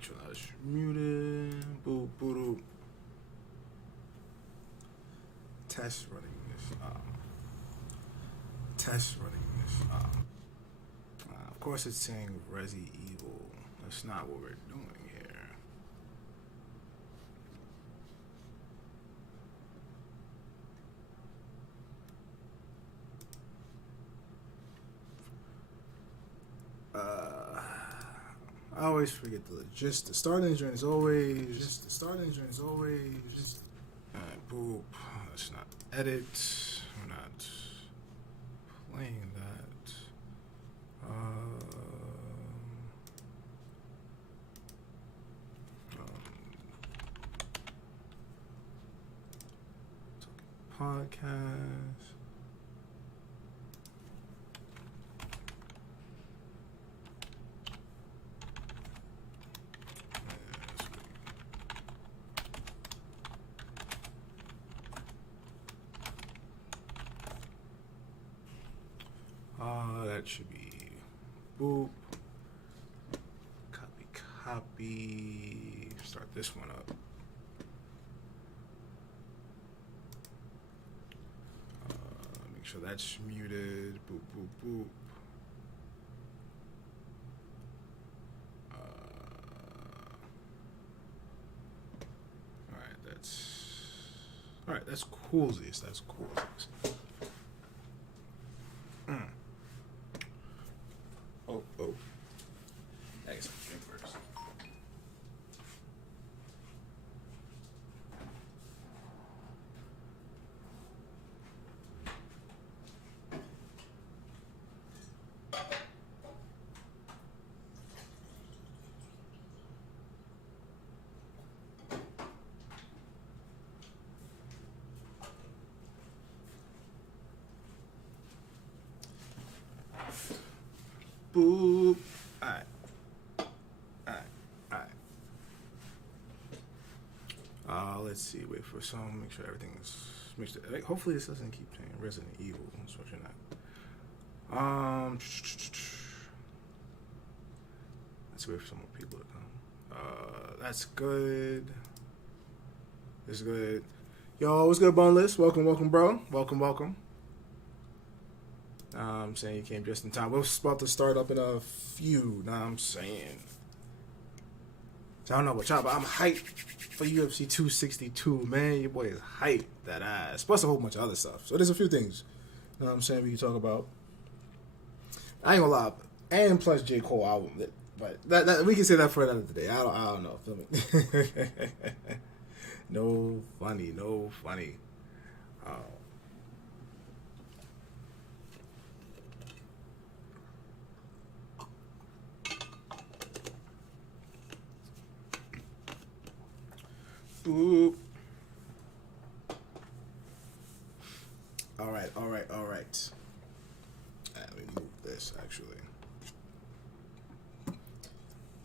Trash muted. Boop, boop, boop. Test running this. Test running this. Of course, it's saying Resi Evil. That's not what we're doing here. I always forget the start engine is always. Alright, boop. Let's not edit. I'm not playing that. Podcast. That should be boop. Copy. Start this one up. Make sure that's muted. Boop, boop, boop. Alright, that's coolsies. That's coolsies. Oh. I guess I'll drink first. Boop. Alright. Let's see. Wait for some. Make sure everything's mixed. Hopefully this doesn't keep saying Resident Evil. Especially not. Let's wait for some more people to come. That's good. This is good. Yo, what's good, Boneless? Welcome, bro. Welcome. I'm saying you came just in time. We're about to start up in a few. Now I'm saying. So I don't know what y'all, but I'm hyped for UFC 262, man. Your boy is hyped, that ass. Plus a whole bunch of other stuff. So there's a few things, you know what I'm saying, we can talk about. I ain't gonna lie. And plus J. Cole album. But that we can say that for another day. I don't know. Feel me? No funny. Boop. All right. Let me move this, actually.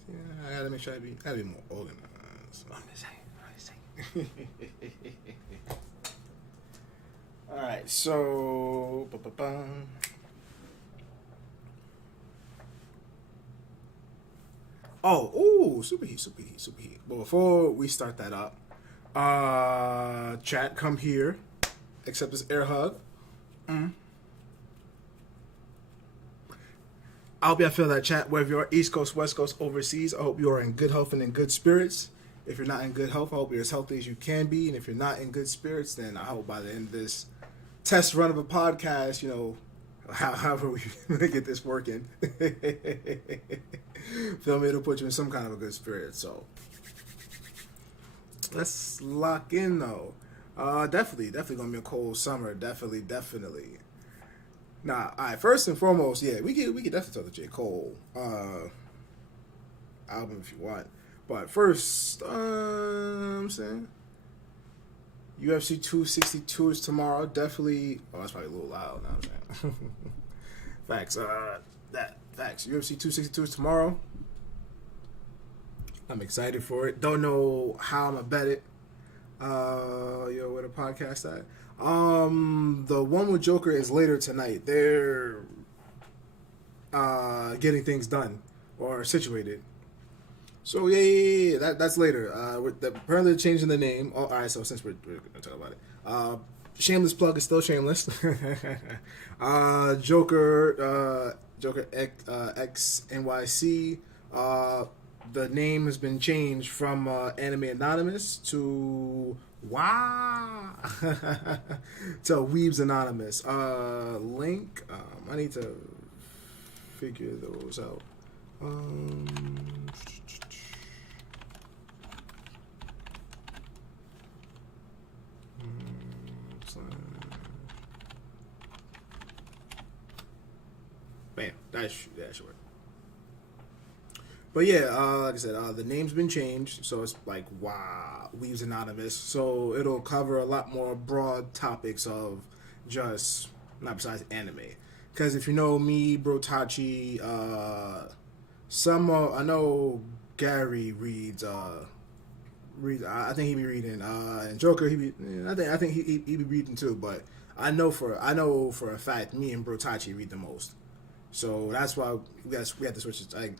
Yeah, I gotta make sure I gotta be more organized. I'm just saying. All right, so. Super heat. But before we start that up, chat, come here. Accept this air hug. I hope y'all feel that, chat. Whether you're East Coast, West Coast, overseas, I hope you are in good health and in good spirits. If you're not in good health, I hope you're as healthy as you can be. And if you're not in good spirits, then I hope by the end of this test run of a podcast, you know, however we get this working, feel me, it'll put you in some kind of a good spirit. So let's lock in, though. Definitely gonna be a cold summer. Definitely. Nah, all right. First and foremost, yeah, we could definitely talk the J. Cole album if you want. But first, I'm saying UFC 262 is tomorrow. Definitely. Oh, that's probably a little loud. Now I'm saying. Facts. Facts. UFC 262 is tomorrow. I'm excited for it. Don't know how I'm gonna bet it. Where the podcast at? The one with Joker is later tonight. They're getting things done or situated. So yeah. That's later. Apparently they're changing the name. Oh, all right. So since we're gonna talk about it, shameless plug is still shameless. Joker X NYC. The name has been changed from Anime Anonymous to wow to Weebs Anonymous. Link. I need to figure those out. Um, Bam. That should work. But yeah, like I said, the name's been changed, so it's like wow, Weaves Anonymous. So it'll cover a lot more broad topics of just not besides anime. Because if you know me, Brotachi, I know Gary reads. I think he be reading. And Joker, he be. I think he be reading too. But I know for a fact, me and Brotachi read the most. So that's why we had to switch it. Like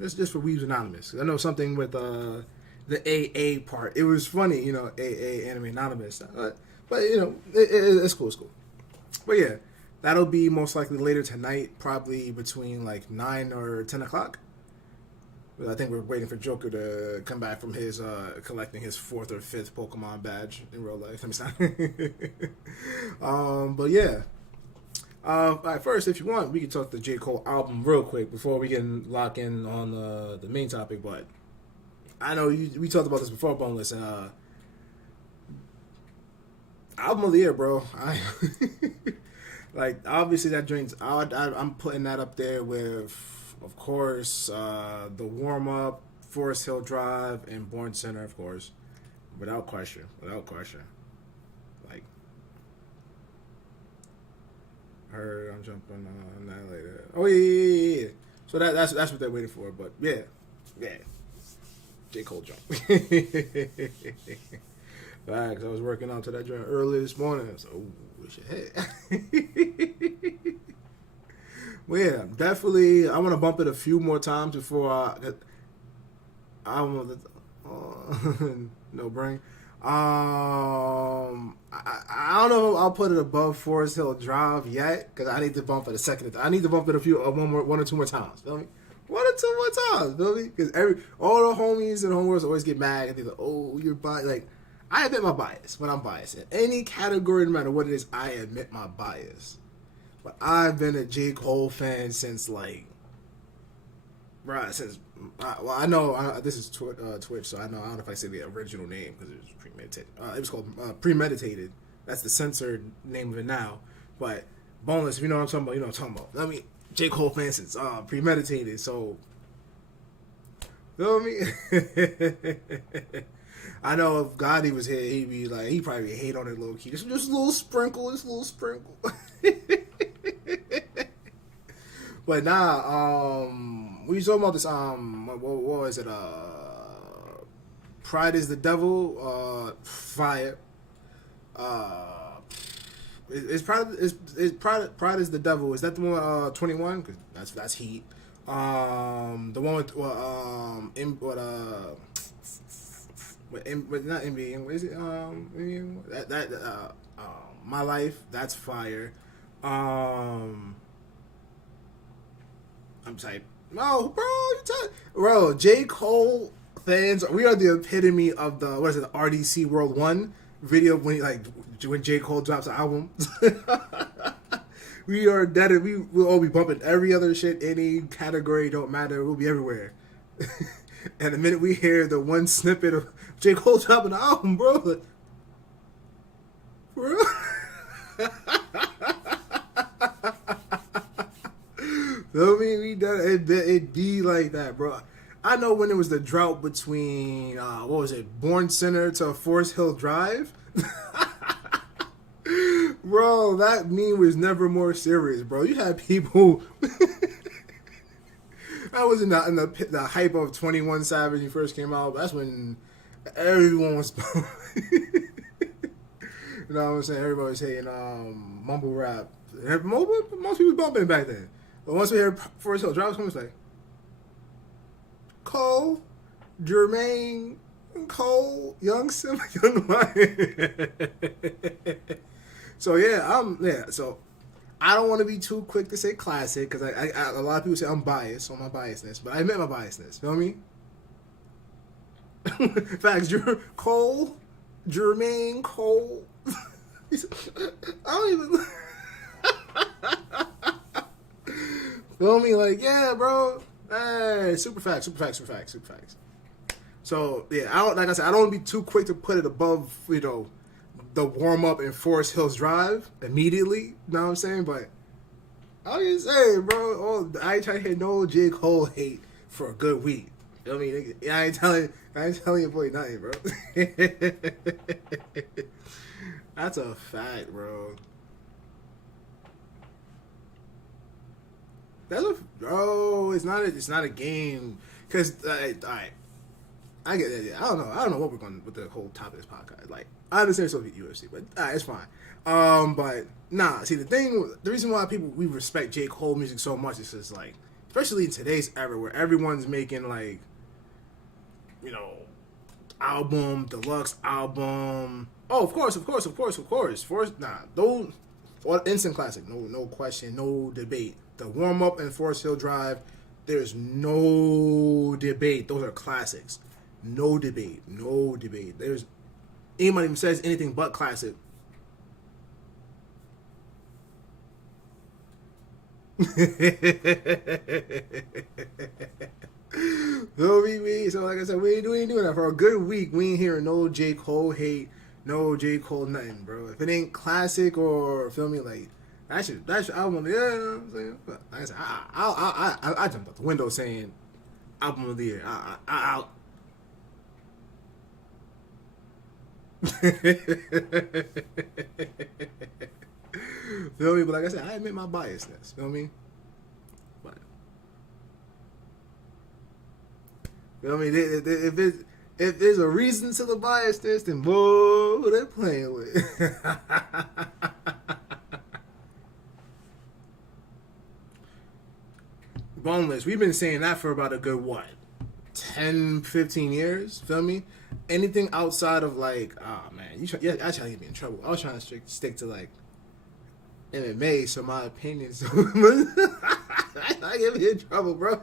just for Weaves Anonymous. I know something with the AA part. It was funny, AA Anime Anonymous. But it's cool. It's cool. But yeah, that'll be most likely later tonight, probably between like 9 or 10 o'clock. But I think we're waiting for Joker to come back from his collecting his 4th or 5th Pokemon badge in real life. But yeah. All right, first, if you want, we can talk the J. Cole album real quick before we can lock in on the main topic. But I know we talked about this before, Boneless, and album of the year, bro. Like obviously that joint's I'm putting that up there with, of course, the warm up, Forest Hill Drive, and Born Center, of course, without question. Like. Heard I'm jumping on that later. Oh yeah. So that's what they're waiting for. But yeah, J. Cole jump. Facts. I was working out to that joint early this morning. So wish it had. Well, yeah, definitely. I want to bump it a few more times before I want to. No brain. I don't know if I'll put it above Forest Hill Drive yet because I need to bump it a second. I need to bump it one or two more times. Feel me? 1 or 2 more times. Feel me? Because all the homies and homegirls always get mad and they're like, "Oh, you're biased." Like, I admit my bias when I'm biased in any category, no matter what it is. I admit my bias. But I've been a J. Cole fan since I know this is Twitch, so I don't know if I say the original name because it was premeditated. It was called Premeditated. That's the censored name of it now. But Boneless, if you know what I'm talking about, you know what I'm talking about. I mean, J. Cole fan since Premeditated, so feel me? I know if Gotti was here, he'd probably hate on it low key. Just a little sprinkle, But nah, we talking about this. What was it? Pride is the Devil. Fire. Is Pride is the Devil? Is that the one? 21? Because that's Heat. The one with not envy. What is it? My Life. That's fire. I'm type. No, bro, J. Cole fans, we are the epitome of the RDC World 1 video when J. Cole drops an album. We are dead. We'll all be bumping every other shit, any category, don't matter. We'll be everywhere. And the minute we hear the one snippet of J. Cole dropping an album, bro. Feel me? It be like that, bro. I know when it was the drought between Born Center to Forest Hill Drive. Bro, that meme was never more serious, bro. You had people. I was in the hype of 21 Savage when he first came out. That's when everyone was. You know what I'm saying? Everybody was hating mumble rap. Most people bumping back then. But once we heard Forest Hill Drive, someone was like, Cole, Jermaine Cole, Young Sim, Young Lion. So so I don't want to be too quick to say classic because a lot of people say I'm biased on my biasness, but I admit my biasness. Feel me? Facts. Jermaine Cole. I don't even. Feel me? Like, yeah, bro. Hey, super facts. So yeah, like I said, I don't want to be too quick to put it above, the warm up in Forest Hills Drive immediately. You know what I'm saying? But I'll just say, bro, I ain't trying to hear no J. Cole hate for a good week. You know what I mean? I ain't telling your boy nothing, bro. That's a fact, bro. It's not a game. Cause all right, I get that. I don't know what we're going with the whole topic of this podcast. Like, I understand it's supposed to be UFC, but it's fine. But nah, see the reason why we respect J. Cole music so much is just like, especially in today's era where everyone's making like, album, deluxe album. Oh, of course. Those instant classic, no question, no debate. The warm up and Forest Hill Drive, there's no debate. Those are classics. No debate. There's anybody who says anything but classic. So like I said, we ain't doing that for a good week. We ain't hearing no J. Cole hate, no J. Cole nothing, bro. If it ain't classic or feel me, like that should album. Yeah, you know what I'm saying. But like I said, I jumped out the window saying album of the year. I'll. Feel me? But like I said, I admit my biasness. Feel me? But feel me? If there's a reason to the biasness, then whoa, they're playing with. Boneless. We've been saying that for about a good 10, 15 years. Feel me? Anything outside of like, man, I try to get me in trouble. I was trying to stick to like MMA, so my opinions. I get me in trouble, bro.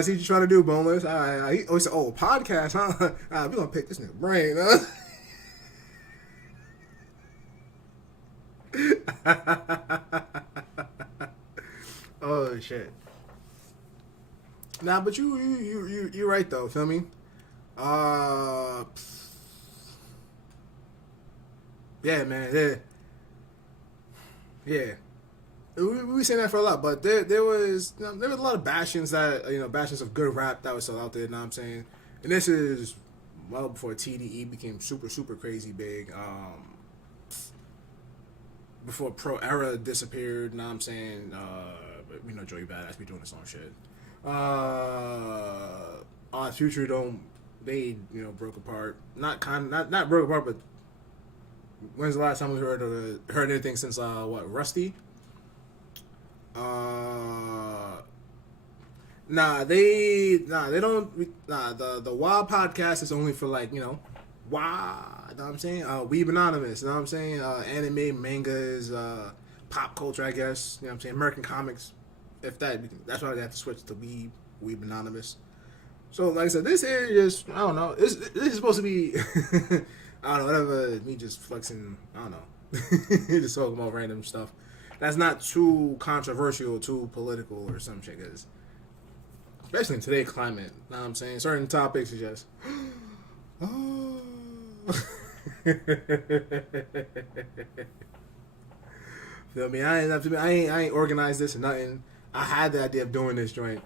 See what you're trying to do, Boneless. He always said, podcast, huh? We gonna pick this nigga brain, huh? Oh shit. Nah, but you're right though. Feel me? Yeah, man. Yeah. We saying that for a lot, but there was a lot of bastions bastions of good rap that was still out there. You know what I'm saying? And this is well before TDE became super super crazy big. Before Pro Era disappeared. You know what I'm saying? Joey Badass be doing this on shit. Odd Future broke apart. Not broke apart, but when's the last time we heard anything since Rusty? They don't. The Wild podcast is only for like WA. You know what I'm saying? Weeb Anonymous. You know what I'm saying? Anime, mangas, pop culture. I guess. You know what I'm saying? American comics. If that's why they have to switch to Weeb Anonymous. So like I said, this here just I don't know. This is supposed to be I don't know, whatever. Me just flexing. I don't know. Just talking about random stuff. That's not too controversial, too political or some shit. Cause especially in today's climate, you know what I'm saying? Certain topics are just oh. Feel me? I ain't organized this or nothing. I had the idea of doing this joint,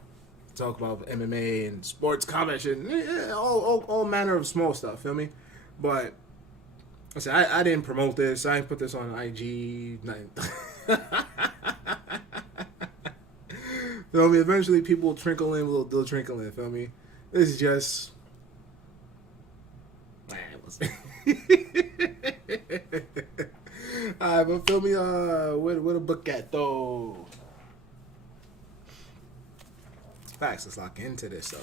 talk about MMA and sports comment shit, all manner of small stuff. Feel me? But I said I didn't promote this. I didn't put this on IG. Nothing. Feel me? Eventually, people will trickle in. They'll trickle in. Feel me? This is just. Alright, but feel me, where the book at though? Facts, let's lock into this though.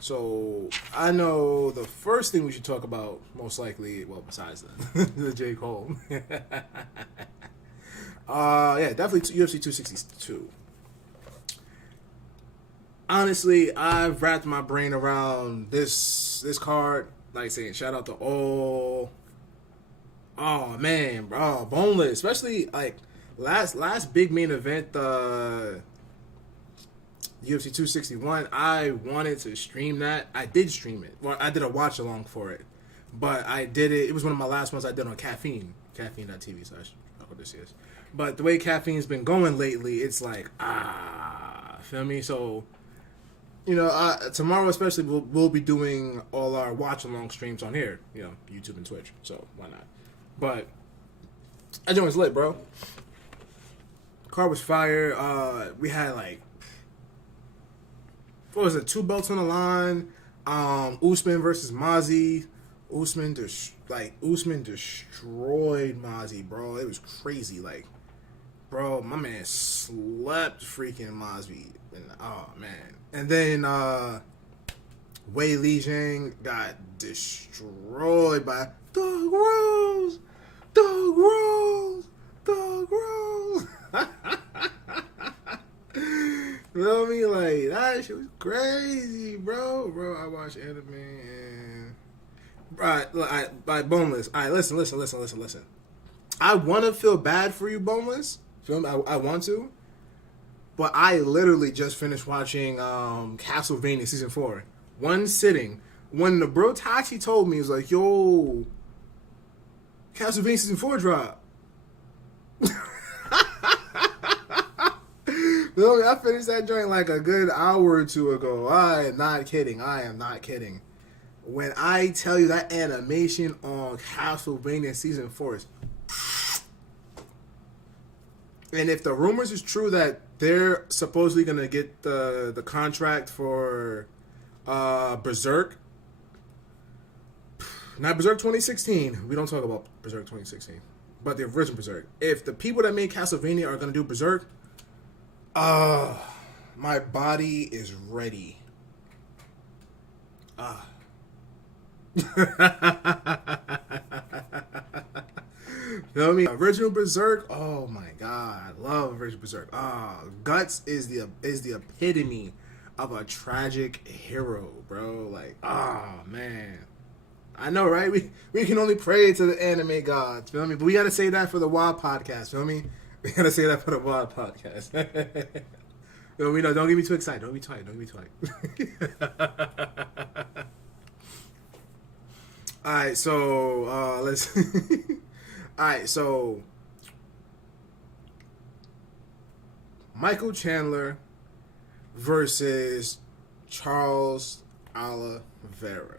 So I know the first thing we should talk about, most likely, well, besides the J. Cole. Yeah, definitely UFC 262. Honestly, I've wrapped my brain around this card. Like saying, shout out to all. Oh man, bro, Boneless, especially like last big main event, UFC 261. I wanted to stream that. I did stream it. Well, I did a watch along for it, but I did it. It was one of my last ones I did on caffeine.tv. So I what this is. But the way caffeine's been going lately, it's like feel me. So tomorrow especially we'll be doing all our watch along streams on here. YouTube and Twitch. So why not? But that joint was lit, bro. Car was fire. We had like, what was it? 2 belts on the line. Usman versus Mozzy. Usman destroyed Mozzy, bro. It was crazy. Like, bro, my man slept freaking Mozzy. And oh man. And then Wei Li Jing got destroyed by Dog Rose. Dog Rose. Dog Rose. You know what I mean? Like, that shit was crazy, bro. Bro, I watch anime and... Alright, Boneless. Alright, listen. I want to feel bad for you, Boneless. Feel me? I want to. But I literally just finished watching Castlevania Season 4. One sitting. When the bro Tachi told me, he was like, yo, Castlevania Season 4 dropped. I finished that joint like a good hour or two ago. I am not kidding. When I tell you that animation on Castlevania Season 4 is... And if the rumors is true that they're supposedly going to get the contract for Berserk, not Berserk 2016. We don't talk about Berserk 2016. But the original Berserk. If the people that made Castlevania are going to do Berserk, my body is ready. Feel me? Original Berserk. Oh my god, I love original Berserk. Guts is the epitome of a tragic hero, bro. Like, man. I know, right? We can only pray to the anime gods, feel me? But we gotta say that for the Wild Podcast, feel me? We gotta say that for the Wild Podcast. Don't get me too excited. Don't be tight. Alright, so let's Alright, so Michael Chandler versus Charles Oliveira.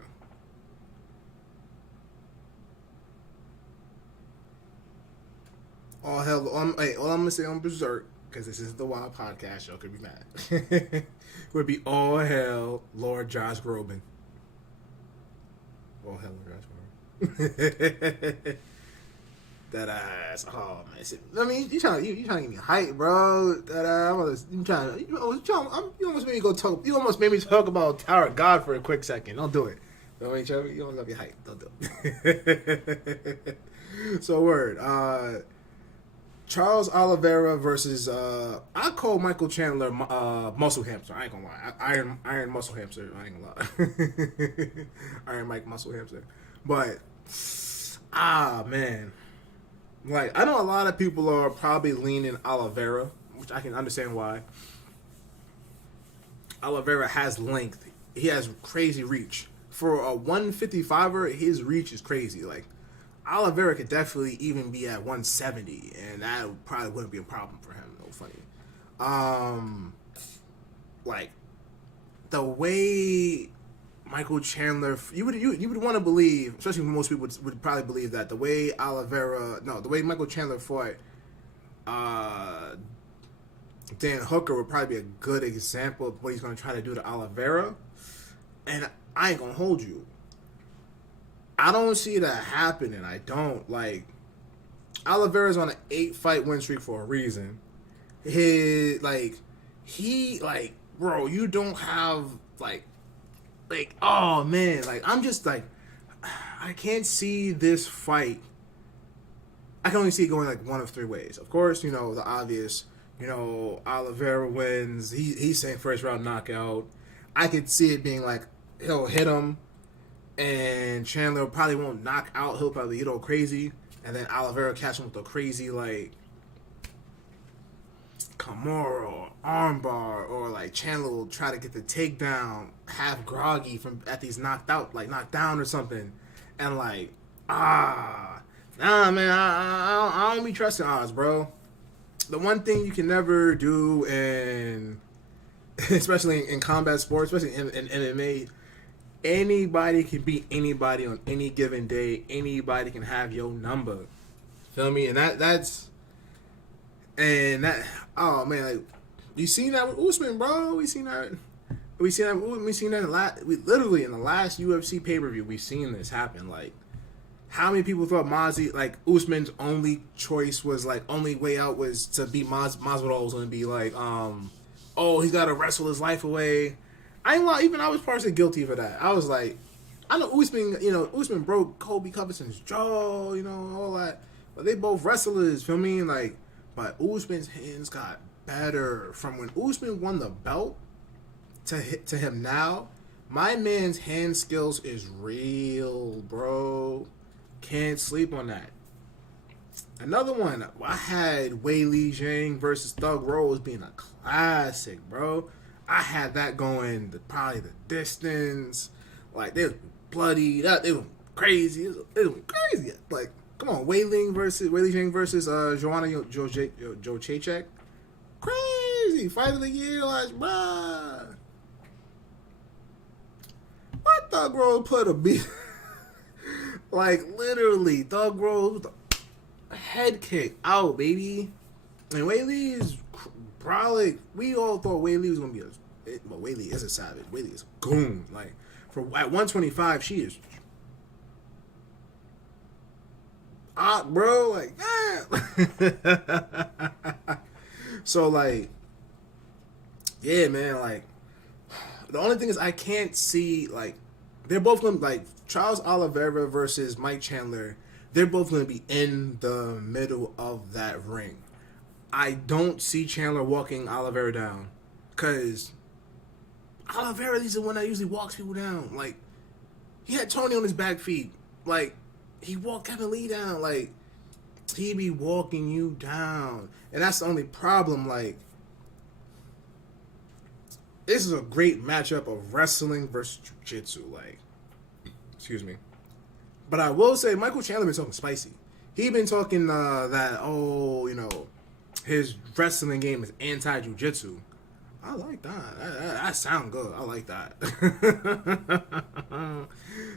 All I'm gonna say on Berserk, because this is the Wild Podcast, y'all could be mad. Would be all hell Lord Josh Groban. All hell Lord Josh Groban. That ass. Oh man. I mean, you trying to give me hype, bro. That ass. You almost made me go talk. You almost made me talk about Tower of God for a quick second. Don't do it. You almost got me hype. Don't do it. So word. Charles Oliveira versus I call Michael Chandler Muscle Hamster. I ain't gonna lie. Iron Muscle Hamster. I ain't gonna lie. Iron Mike Muscle Hamster. But man. Like, I know a lot of people are probably leaning Oliveira, which I can understand why. Oliveira has length. He has crazy reach. For a 155er, his reach is crazy. Like, Oliveira could definitely even be at 170, and that probably wouldn't be a problem for him. No funny. Like, the way Michael Chandler, you would want to believe, especially most people would probably believe that the way Michael Chandler fought Dan Hooker would probably be a good example of what he's going to try to do to Oliveira. And I ain't going to hold you. I don't see that happening. I don't. Like, Oliveira's on an 8-fight win streak for a reason. Bro, you don't have oh man, I'm just I can't see this fight. I can only see it going one of three ways. Of course, the obvious. Oliveira wins. He's saying first round knockout. I could see it being he'll hit him, and Chandler probably won't knock out. He'll probably get all crazy, and then Oliveira catch him with a crazy Kimura or armbar, or Chandler will try to get the takedown half groggy from at these knocked down or something, and nah, man, I don't be trusting odds, bro. The one thing you can never do especially in combat sports, especially in MMA, anybody can beat anybody on any given day. Anybody can have your number. Feel me? And oh man, we seen that with Usman, bro. We seen that literally in the last UFC pay-per-view. We seen this happen. How many people thought Usman's only choice was only way out was to beat Masvidal was going to be oh, he's got to wrestle his life away. I was partially guilty for that. I was I know Usman broke Kobe Covington's jaw, all that, but they both wrestlers, feel me? But Usman's hands got better from when Usman won the belt to him now. My man's hand skills is real, bro. Can't sleep on that. Another one, I had Weili Zhang versus Thug Rose being a classic, bro. I had that going probably the distance. They was bloody. They was crazy. It was crazy. Come on, Weili Zhang versus Joanna Jędrzejczyk. Crazy. Fight of the year, bruh. What Thug Rose put a beat? Literally, Thug Rose with a head kick out, baby. And Weili is probably, we all thought Weili was going to be but Weili is a savage. Weili is a goon. At 125, she is bro, So, yeah, man, the only thing is I can't see, they're both going to, Charles Oliveira versus Mike Chandler, they're both going to be in the middle of that ring. I don't see Chandler walking Oliveira down, because Oliveira is the one that usually walks people down. He had Tony on his back feet. He walked Kevin Lee down. He be walking you down. And that's the only problem. This is a great matchup of wrestling versus jiu-jitsu. Excuse me. But I will say, Michael Chandler been talking spicy. He been talking his wrestling game is anti-jiu-jitsu. I like that. That sound good. I like that.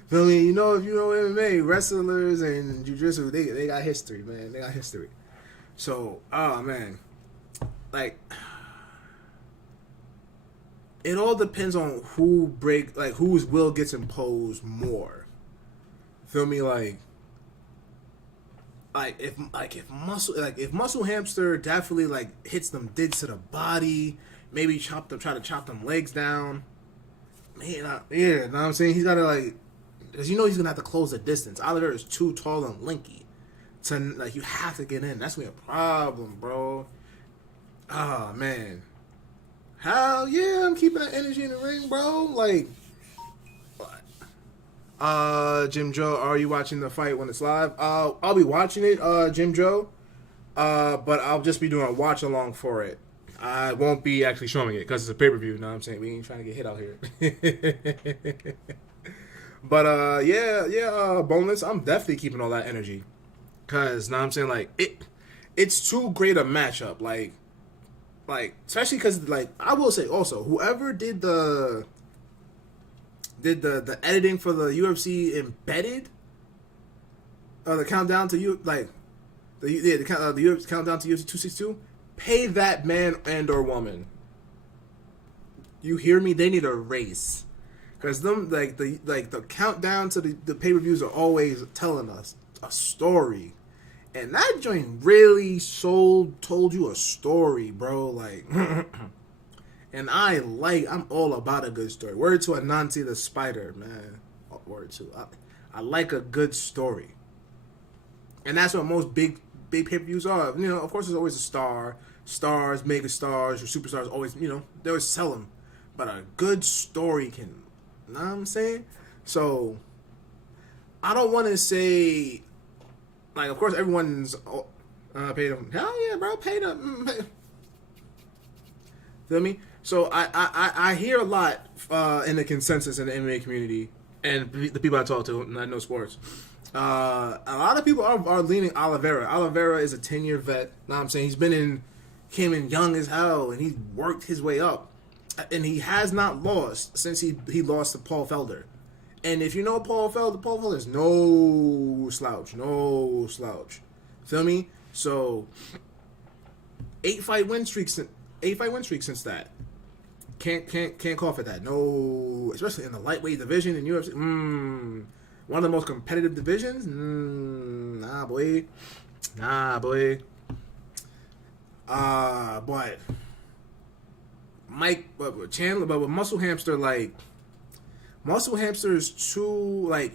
Feel me? If you know MMA, wrestlers and jiu-jitsu, they got history, man. They got history. So, oh, man. It all depends on whose will gets imposed more. Feel me? If Muscle Hamster definitely hits them digs to the body, maybe try to chop them legs down. Man, know what I'm saying? He's gotta because he's gonna have to close the distance. Oliver is too tall and lanky to you have to get in. That's gonna be a problem, bro. Oh man. Hell yeah, I'm keeping that energy in the ring, bro. Jim Joe, are you watching the fight when it's live? I'll be watching it, Jim Joe. But I'll just be doing a watch along for it. I won't be actually showing it because it's a pay-per-view, you know what I'm saying? We ain't trying to get hit out here. But Boneless, I'm definitely keeping all that energy. Cause, know what I'm saying, it's too great a matchup. Especially because, I will say also, whoever did the editing for the UFC embedded, the countdown to the UFC countdown to UFC 262, pay that man and or woman. You hear me? They need a race, because them the countdown to the pay-per-views are always telling us a story, And that joint really told you a story, bro. Like, and I'm all about a good story. Word to Anansi the Spider, man. Word to, I like a good story. And that's what most big pay-per-views are. You know, of course, there's always a stars, mega stars, or superstars. Always, you know, they always sell them. But a good story can, you know what I'm saying? So, I don't want to say, like, of course, everyone's paid them. Hell yeah, bro, paid them. Feel me? So I hear a lot in the consensus in the MMA community and the people I talk to, and I know sports. A lot of people are leaning Oliveira. Oliveira is a 10-year vet. Know what I'm saying? Came in young as hell, and he worked his way up. And he has not lost since he lost to Paul Felder. And if you know Paul Felder is no slouch. No slouch. Feel me? So, 8-fight win streak since that. Can't call for that. No, especially in the lightweight division in UFC. One of the most competitive divisions. Nah, boy. But Chandler, but with Muscle Hamster, like, Muscle Hamster is too, like,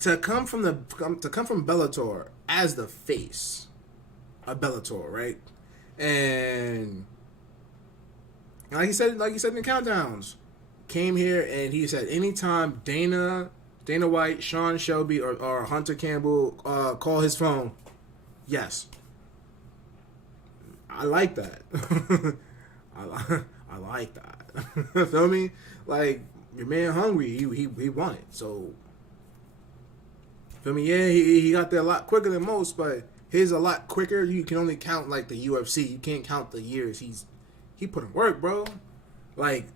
to come from Bellator as the face of Bellator, right? And like he said in the countdowns, came here and he said anytime Dana White, Sean Shelby, or Hunter Campbell call his phone, yes. I like that. I like that. Feel me? Like, your man hungry, he won it. So, feel me? Yeah, he got there a lot quicker than most, but his a lot quicker. You can only count like the UFC. You can't count the years he put in work, bro. Like,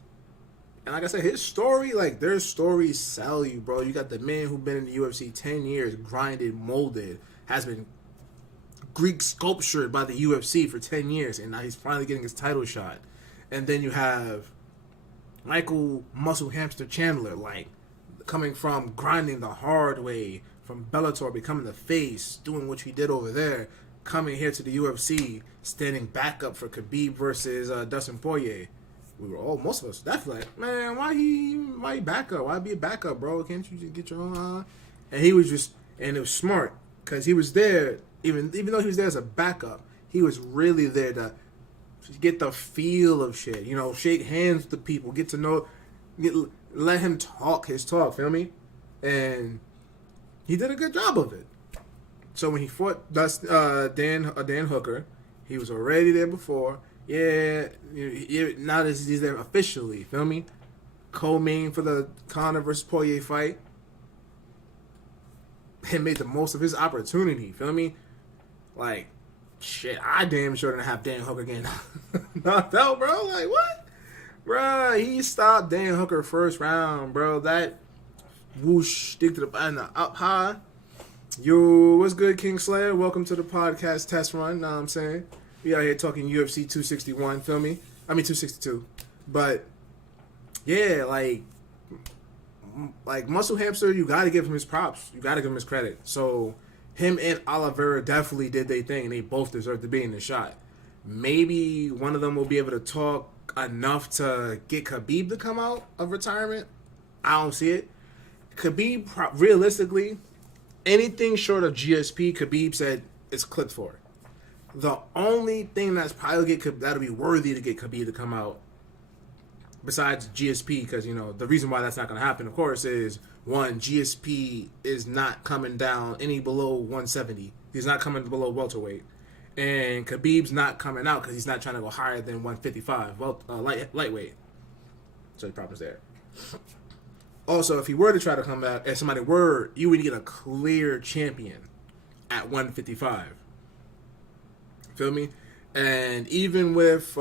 and like I said, his story, like, their stories sell you, bro. You got the man who been in the UFC 10 years, grinded, molded, has been Greek sculptured by the UFC for 10 years, and now he's finally getting his title shot. And then you have Michael Muscle Hamster Chandler, like, coming from grinding the hard way, from Bellator, becoming the face, doing what he did over there, coming here to the UFC, standing back up for Khabib versus Dustin Poirier. We were all, most of us, definitely like, man, why he back up? Why be a backup, bro? Can't you just get your own? And he was just, and it was smart, because he was there, even though he was there as a backup, he was really there to get the feel of shit, you know, shake hands with the people, get to know, let him talk his talk, feel me? And he did a good job of it. So when he fought Dan Hooker, he was already there before. Yeah, now that he's there officially, feel me? Co-main for the Conor versus Poirier fight. And made the most of his opportunity, feel me? Like, shit, I damn sure didn't have Dan Hooker getting knocked out, bro. Like, what? Bro, he stopped Dan Hooker first round, bro. That whoosh, stick to the up high. Yo, what's good, King Slayer? Welcome to the podcast Testrun, know what I'm saying? We out here talking UFC 261, feel me? I mean 262. But, yeah, like Muscle Hamster, you gotta give him his props. You gotta give him his credit. So, him and Oliveira definitely did their thing, and they both deserve to be in the shot. Maybe one of them will be able to talk enough to get Khabib to come out of retirement. I don't see it. Khabib, realistically, anything short of GSP, Khabib said it's clipped for. The only thing that's probably that'll be worthy to get Khabib to come out, besides GSP, because, you know, the reason why that's not going to happen, of course, is, one, GSP is not coming down any below 170. He's not coming below welterweight. And Khabib's not coming out because he's not trying to go higher than 155, lightweight. So the problem's there. Also, if he were to try to come back, if somebody were, you would get a clear champion at 155. Feel me? And even with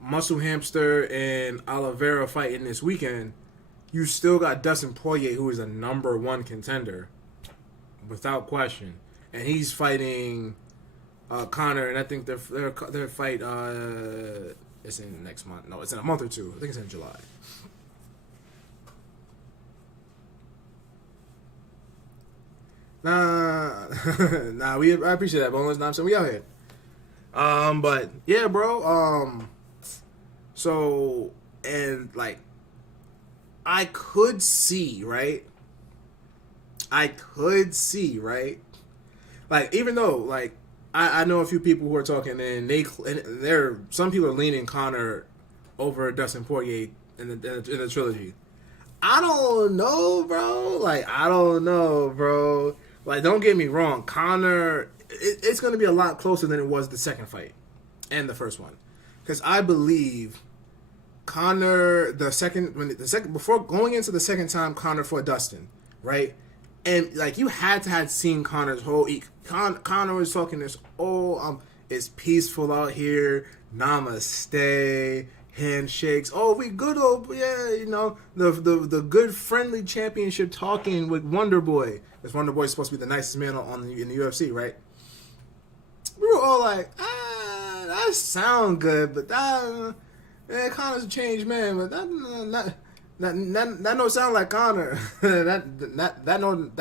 Muscle Hamster and Oliveira fighting this weekend, you still got Dustin Poirier, who is a number one contender, without question. And he's fighting Conor, and I think their fight it's in next month. No, it's in a month or two. I think it's in July. Nah, nah. I appreciate that, boneless. Nah, I'm saying we out here. But yeah, bro. So and like, I could see, right? I could see, right? Like, even though, like, I know a few people who are talking, and they're some people are leaning Connor over Dustin Poirier in the trilogy. I don't know, bro. Like, I don't know, bro. Like, don't get me wrong, Connor. It's going to be a lot closer than it was the second fight and the first one, because I believe Connor before going into the second time Connor fought Dustin, right? And like, you had to have seen Connor's whole Connor was talking this, it's peaceful out here, namaste, handshakes, we good, yeah, the good friendly championship talking with Wonder Boy. This Wonder Boy is supposed to be the nicest man in the UFC, right? We were all like, that sound good, but Connor's a changed man, but that don't sound like Connor. that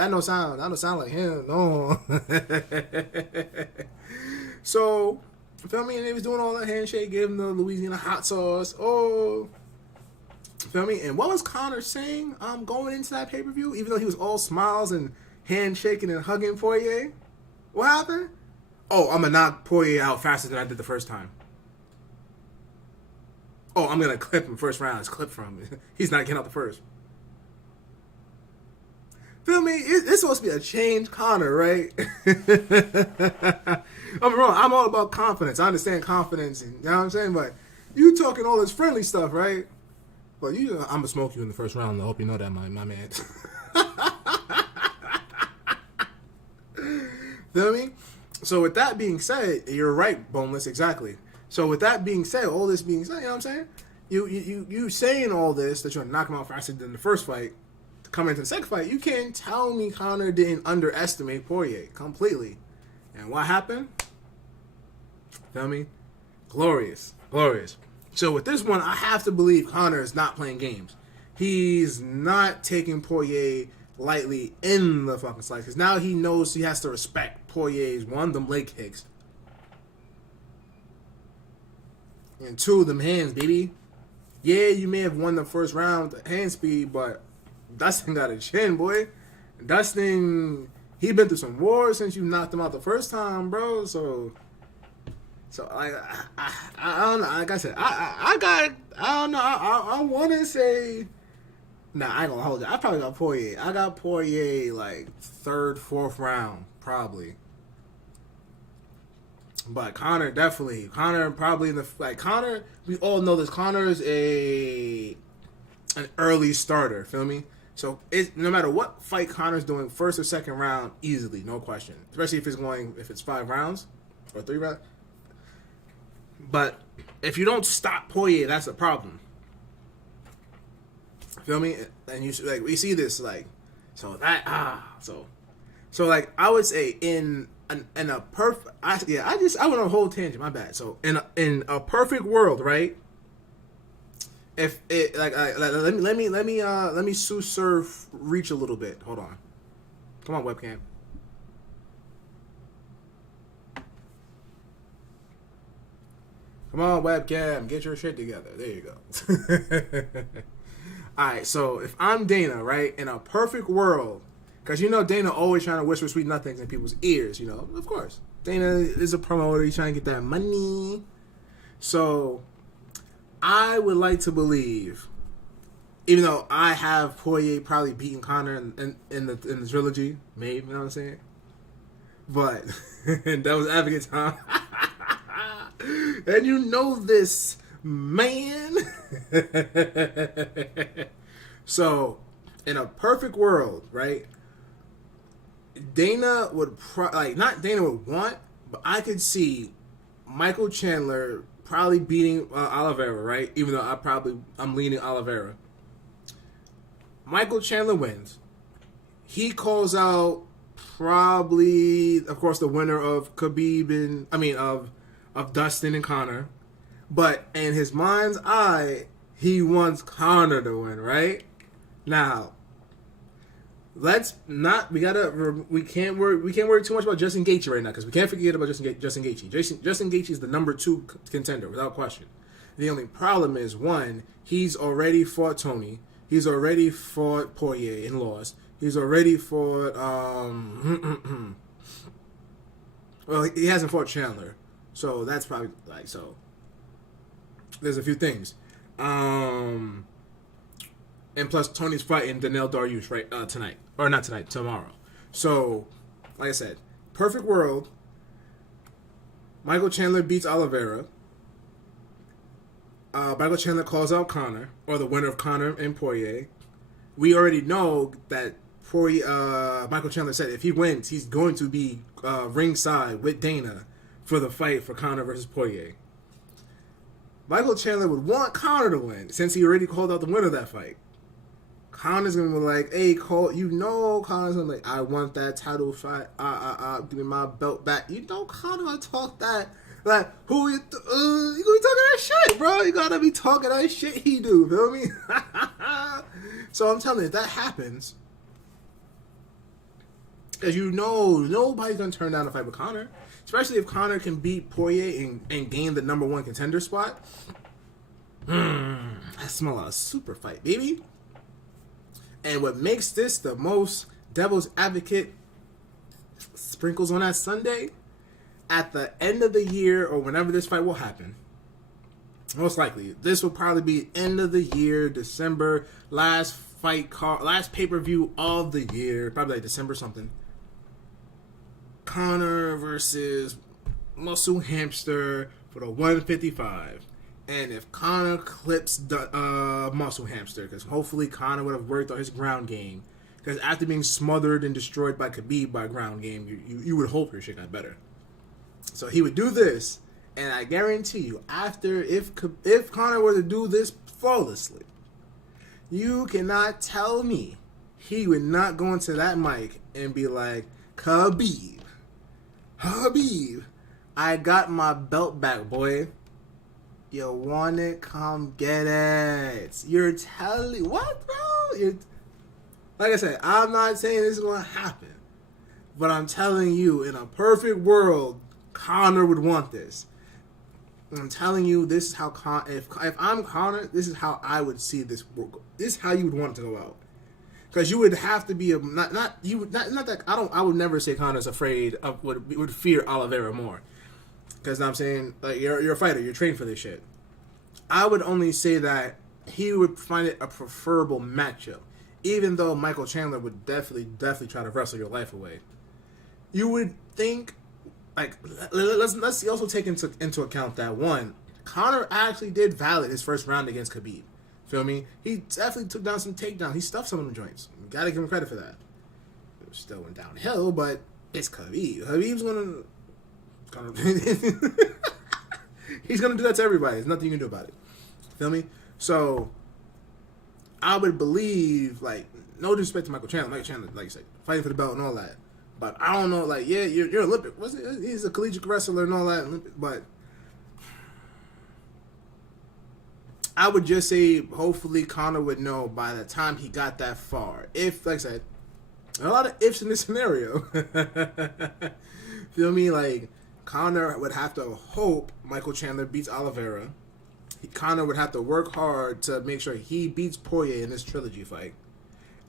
don't sound like him. No. So, feel me? And they was doing all that handshake, gave him the Louisiana hot sauce. Oh, feel me? And what was Connor saying? Going into that pay-per-view, even though he was all smiles and handshaking and hugging Poirier, what happened? Oh, I'm gonna knock Poirier out faster than I did the first time. Oh, I'm gonna clip him first round. It's clip from him. He's not getting out the first. Feel me? It's supposed to be a changed Connor, right? I'm wrong. I'm all about confidence. I understand confidence, and you know what I'm saying. But you talking all this friendly stuff, right? But I'm gonna smoke you in the first round. I hope you know that, my man. Feel me? So with that being said, you're right, Boneless, exactly. So with that being said, all this being said, you know what I'm saying? You saying all this, that you're going to knock him out faster than the first fight, coming into the second fight, you can't tell me Connor didn't underestimate Poirier completely. And what happened? Feel me? Glorious. So with this one, I have to believe Connor is not playing games. He's not taking Poirier lightly in the fucking slide, because now he knows he has to respect Poirier's, one, them leg kicks, and two, them hands, baby. Yeah, you may have won the first round with the hand speed, but Dustin got a chin, boy. Dustin, he been through some wars since you knocked him out the first time, bro. So I don't know. Like I said, I don't know. I want to say, nah, I ain't gonna hold it. I probably got Poirier. I got Poirier like third, fourth round, probably. But Connor probably in the Connor. We all know this. Connor is an early starter. Feel me? So no matter what fight Connor's doing, first or second round, easily, no question. Especially if it's 5 rounds or 3 rounds. But if you don't stop Poirier, that's a problem. Feel me? And we see this like, so like I would say in a perfect, I went on a whole tangent. My bad. So in a perfect world, right? If it let me serve reach a little bit. Hold on. Come on, webcam. Come on, webcam. Get your shit together. There you go. All right. So if I'm Dana, right, in a perfect world. Because Dana always trying to whisper sweet nothings in people's ears, Of course. Dana is a promoter. He's trying to get that money. So, I would like to believe, even though I have Poirier probably beating Connor in the trilogy, maybe, you know what I'm saying? But, that was advocate time. And you know this, man. So, in a perfect world, right? Dana would not Dana would want, but I could see Michael Chandler probably beating Oliveira, right? Even though I'm leaning Oliveira. Michael Chandler wins. He calls out probably, of course, the winner of of Dustin and Connor, but in his mind's eye, he wants Connor to win, right? Now, let's not. We can't worry too much about Justin Gaethje right now because we can't forget about Justin Gaethje. Justin Gaethje is the number 2 contender without question. The only problem is one, he's already fought Tony. He's already fought Poirier and lost. He's already fought. Well, he hasn't fought Chandler, so that's probably like so. There's a few things. And plus, Tony's fighting Daniel Dariush tonight. Or not tonight, tomorrow. So, like I said, perfect world. Michael Chandler beats Oliveira. Michael Chandler calls out Conor, or the winner of Conor and Poirier. We already know that Michael Chandler said if he wins, he's going to be ringside with Dana for the fight for Conor versus Poirier. Michael Chandler would want Conor to win since he already called out the winner of that fight. Conor's gonna be like, hey, Conor's gonna be like, I want that title fight. Give me my belt back. You know, Conor gonna talk that. Like, who you gonna be talking that shit, bro? You gotta be talking that shit he do, feel me? So I'm telling you, if that happens, because you know nobody's gonna turn down a fight with Conor. Especially if Conor can beat Poirier and gain the number 1 contender spot. I smell a super fight, baby. And what makes this the most devil's advocate sprinkles on that Sunday, at the end of the year or whenever this fight will happen, most likely, this will probably be end of the year, December, last pay-per-view of the year, probably like December something. Conor versus Muscle Hamster for the 155. And if Conor clips the Muscle Hamster, because hopefully Conor would have worked on his ground game. Because after being smothered and destroyed by Khabib by ground game, you would hope your shit got better. So he would do this, and I guarantee you, if Conor were to do this flawlessly, you cannot tell me he would not go into that mic and be like, Khabib, I got my belt back, boy. You want it? Come get it. You're telling... What, bro? Like I said, I'm not saying this is going to happen. But I'm telling you, in a perfect world, Conor would want this. I'm telling you, this is how... If I'm Conor, this is how I would see this work. This is how you would want it to go out. Because you would have to be a not that I would never say Conor's afraid of would fear Oliveira more. Because I'm saying, like, you're a fighter, you're trained for this shit. I would only say that he would find it a preferable matchup, even though Michael Chandler would definitely try to wrestle your life away. You would think, like, let's also take into account that one, Conor actually did valid his first round against Khabib. Feel me? He definitely took down some takedowns. He stuffed some of them joints. You gotta give him credit for that. It still went downhill, but it's Khabib. Khabib's gonna he's gonna do that to everybody. There's nothing you can do about it. Feel me? So I would believe, like, no disrespect to Michael Chandler. Michael Chandler, like you said, fighting for the belt and all that. But I don't know, like, yeah, you're Olympic. He's a collegiate wrestler and all that. But I would just say, hopefully, Conor would know by the time he got that far. If, like I said, a lot of ifs in this scenario. Feel me? Like, Conor would have to hope Michael Chandler beats Oliveira. Conor would have to work hard to make sure he beats Poirier in this trilogy fight.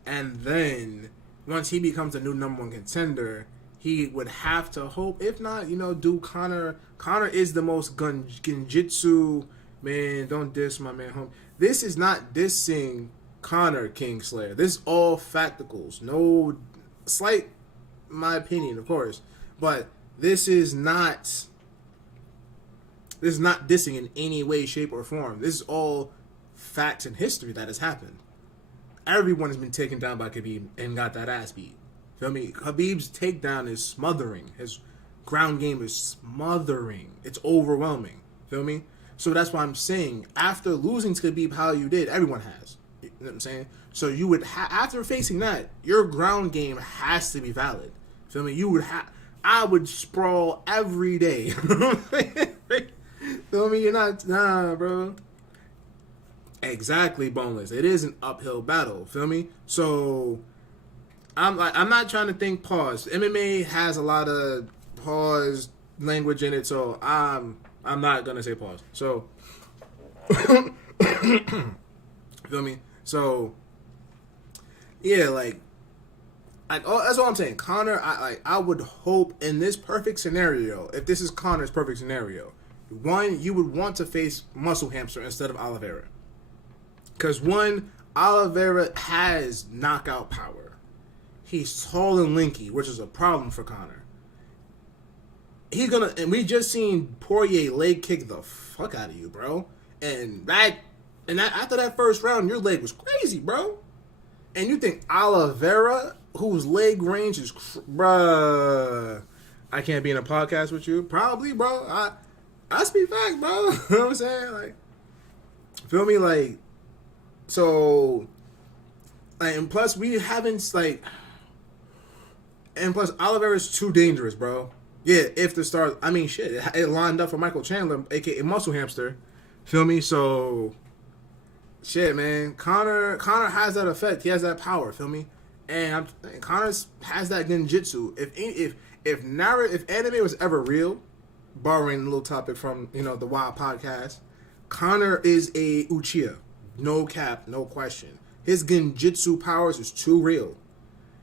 And then, once he becomes the new number 1 contender, he would have to hope, if not, do Conor. Conor is the most genjutsu. Man, don't diss my man home. This is not dissing Conor Kingslayer. This is all facticals. No slight, my opinion, of course. But this is not dissing in any way, shape, or form. This is all facts and history that has happened. Everyone has been taken down by Khabib and got that ass beat. Feel me? Khabib's takedown is smothering. His ground game is smothering. It's overwhelming. Feel me? So that's why I'm saying, after losing to Khabib how you did, everyone has. You know what I'm saying? So you would after facing that, your ground game has to be valid. Feel me? I would sprawl every day. Feel me? You're not, bro. Exactly, Boneless. It is an uphill battle. Feel me? So I'm not trying to think pause. MMA has a lot of pause language in it, so I'm not gonna say pause. So feel me? So yeah, oh, that's what I'm saying. Conor, I would hope in this perfect scenario, if this is Conor's perfect scenario, one, you would want to face Muscle Hamster instead of Oliveira. Because one, Oliveira has knockout power. He's tall and lanky, which is a problem for Conor. And we just seen Poirier leg kick the fuck out of you, bro. And after that first round, your leg was crazy, bro. And you think Oliveira, whose leg range is, bruh, I can't be in a podcast with you? Probably, bro. I speak facts, bro. You know what I'm saying? Like, feel me? Like, so, and plus we haven't, like, and plus Oliveira's too dangerous, bro. Yeah, if the stars, I mean, shit, it lined up for Michael Chandler, aka Muscle Hamster. Feel me? So, shit, man. Conor has that effect. He has that power. Feel me? And Conor has that genjutsu. If anime was ever real, borrowing a little topic from the Wild podcast, Conor is a Uchiha. No cap, no question. His genjutsu powers is too real.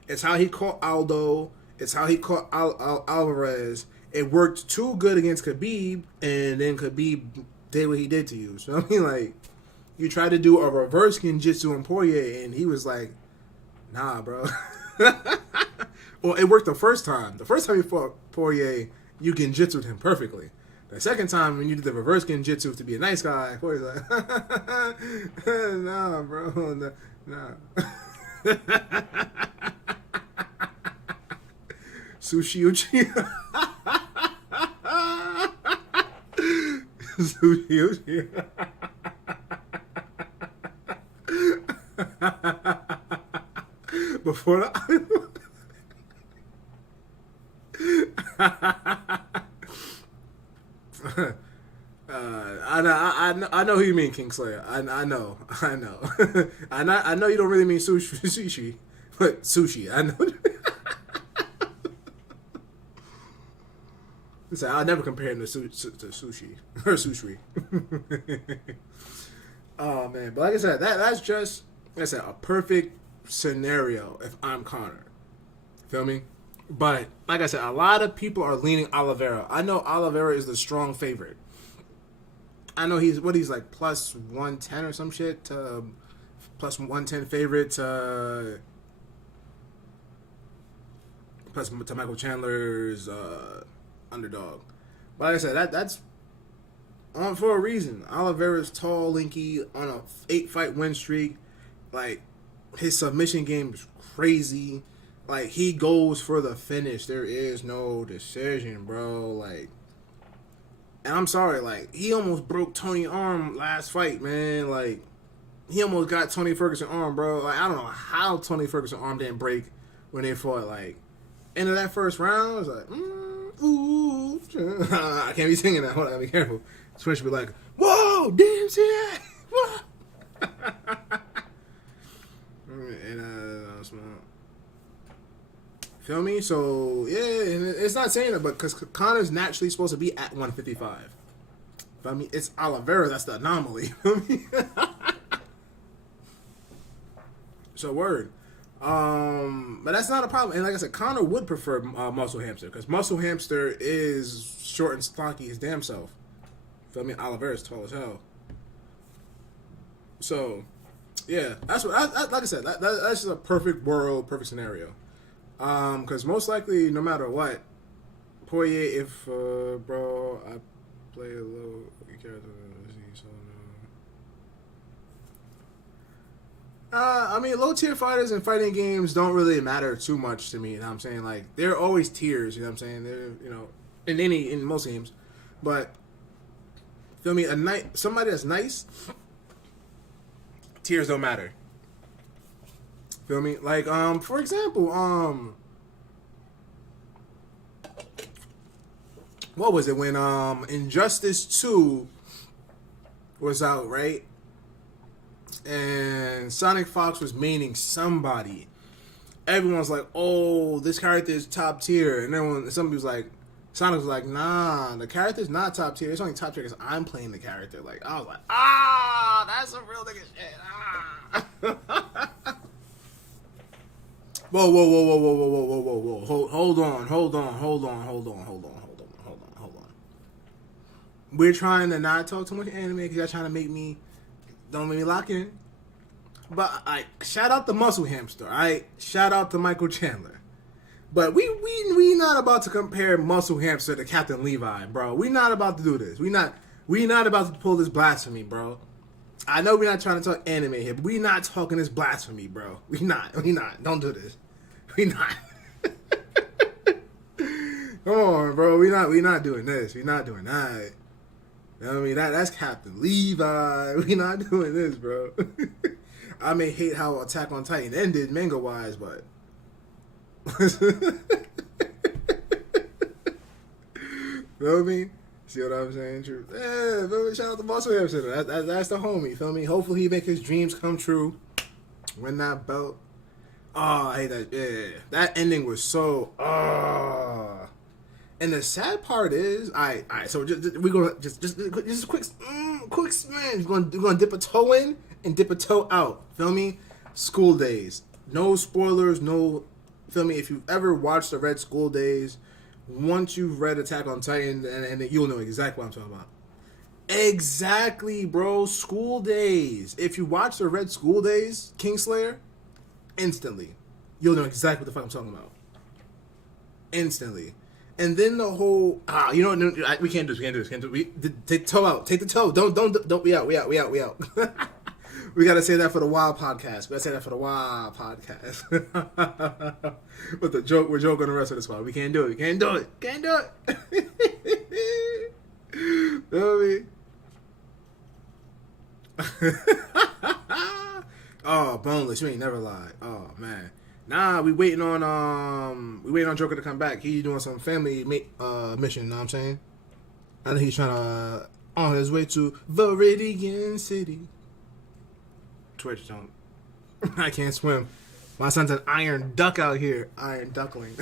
It's how he caught Aldo. It's how he caught Alvarez. It worked too good against Khabib, and then Khabib did what he did to you. So I mean, like, you tried to do a reverse genjutsu on Poirier, and he was like, nah, bro. Well, it worked the first time. The first time you fought Poirier, you genjutsu'd him perfectly. The second time, when you did the reverse genjutsu to be a nice guy, Poirier's like, nah, bro, nah. Sushi Uchiha. Sushi Uchiha. Before the I know who you mean, Kingslayer. I know. I know you don't really mean sushi, but sushi. I know. So I'll never compare him to sushi or sushi. Oh man, but like I said, that's just a perfect scenario if I'm Conor. Feel me? But like I said, a lot of people are leaning Oliveira. I know Oliveira is the strong favorite. I know he's like plus 110 or some shit to plus 110 favorite to plus to Michael Chandler's underdog. But like I said, that's on for a reason. Oliveira's tall, lanky, on a 8-fight win streak. Like, his submission game is crazy. Like, he goes for the finish. There is no decision, bro. Like, and I'm sorry, like, he almost broke Tony's arm last fight, man. Like, he almost got Tony Ferguson's arm, bro. Like, I don't know how Tony Ferguson's arm didn't break when they fought. Like, end of that first round, I was like, ooh. I can't be singing that. Hold on, I gotta be careful. Switch be like, whoa, damn, see that? Whoa. And feel me? So yeah, and it's not saying that, but because Conor's naturally supposed to be at 155. But I mean, it's Oliveira that's the anomaly. Feel me? So word. But that's not a problem. And like I said, Conor would prefer Muscle Hamster because Muscle Hamster is short and stocky his damn self. Feel me? Oliveira's tall as hell. So, yeah, that's what. Like I said, that's just a perfect world, perfect scenario. Because most likely, no matter what, Poirier, if bro, I play a low character. I mean, low tier fighters in fighting games don't really matter too much to me. You know what I'm saying? Like, they're always tiers. You know what I'm saying? They're, in most games, but feel me? Somebody that's nice. Tiers don't matter. Feel me? Like, for example, what was it when Injustice 2 was out, right? And Sonic Fox was maining somebody. everyone's like, "Oh, this character is top tier," and then when somebody was like, Sonic was like, "Nah, the character's not top tier. It's only top tier because I'm playing the character." Like, I was like, that's some real nigga shit. Whoa, whoa, whoa, whoa, whoa, whoa, whoa, whoa, whoa, whoa. Hold on. We're trying to not talk too much anime because y'all trying to don't make me lock in. But I shout out the Muscle Hamster. I shout out to Michael Chandler. But we not about to compare Muscle Hamster to Captain Levi, bro. We not about to do this. We not about to pull this blasphemy, bro. I know we're not trying to talk anime here, but we not talking this blasphemy, bro. We not. Don't do this. We not. Come on, bro. We not doing this. We not doing that. You know what I mean? That's Captain Levi. We not doing this, bro. I may hate how Attack on Titan ended manga wise, but feel me? See what I'm saying? True. Yeah, feel me? Shout out to Muscle Hamster. That's the homie. Feel me? Hopefully he make his dreams come true. Win that belt. Oh, I hate that. Yeah, that ending was so. And the sad part is, so we're gonna just quick man. We're gonna dip a toe in and dip a toe out. Feel me? School Days. No spoilers. No. Feel me? If you've ever watched the Red School Days, once you've read Attack on Titan, and you'll know exactly what I'm talking about. Exactly, bro. School Days. If you watch the Red School Days, Kingslayer, instantly, you'll know exactly what the fuck I'm talking about. Instantly. And then the whole, we can't do this. Take the toe out. Take the toe. Don't. We out. We gotta say that for the Wild podcast. But the joke, we're joking the rest of the squad. We can't do it. Can't do it. You know what I mean? Oh, Boneless, you ain't never lied. Oh man. Nah, we waiting on Joker to come back. He doing some family mission, you know what I'm saying? I think he's trying to on his way to Viridian City. Twitch don't. I can't swim. My son's an iron duck out here. Iron duckling.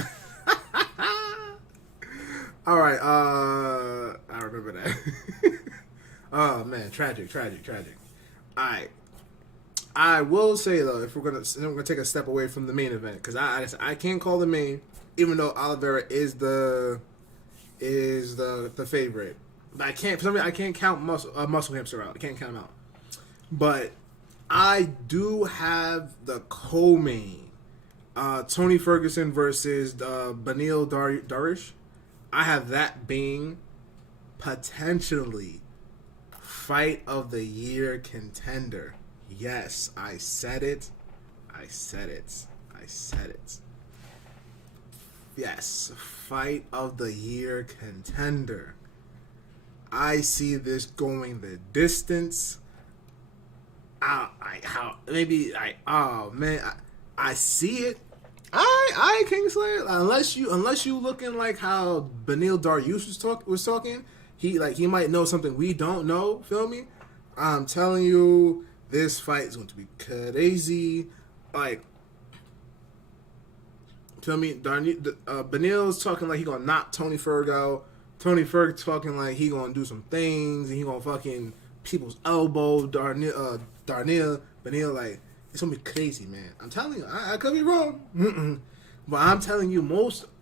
Alright, I remember that. Oh man, tragic. Alright. I will say though, if we're gonna take a step away from the main event, because I can't call the main, even though Oliveira is the favorite. But I can't, for some reason, I can't count Muscle Hamster out. I can't count him out. But I do have the co-main, Tony Ferguson versus Benil Dariush. I have that being potentially fight of the year contender. Yes, I said it. Yes, fight of the year contender. I see this going the distance. I see it. I Kingslayer. Unless you looking like how Benil Dariush was talking, he might know something we don't know. Feel me? I'm telling you. This fight is going to be crazy. Like, feel me? Benil's talking like he gonna knock Tony Ferg out. Tony Ferg talking like he gonna do some things and he gonna fucking people's elbow. Benil like it's gonna be crazy, man. I'm telling you, I could be wrong, but I'm telling you,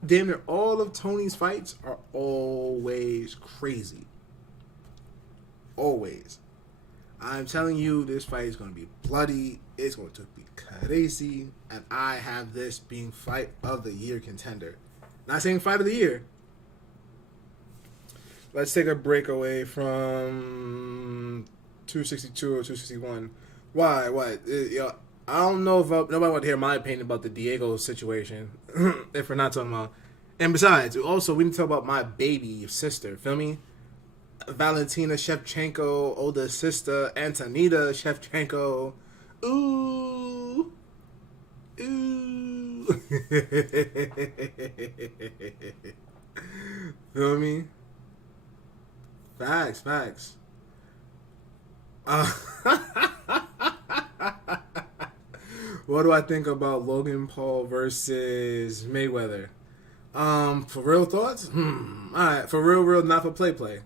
damn near all of Tony's fights are always crazy. Always. I'm telling you, this fight is going to be bloody. It's going to be crazy. And I have this being fight of the year contender. Not saying fight of the year. Let's take a break away from 262 or 261. Why? What? I don't know if nobody want to hear my opinion about the Diego situation. If we're not talking about. And besides, also, we need to talk about my baby sister. Feel me? Valentina Shevchenko, older sister, Antonita Shevchenko. Ooh. Feel me? Facts. What do I think about Logan Paul versus Mayweather? For real thoughts? Alright, for real, not for play.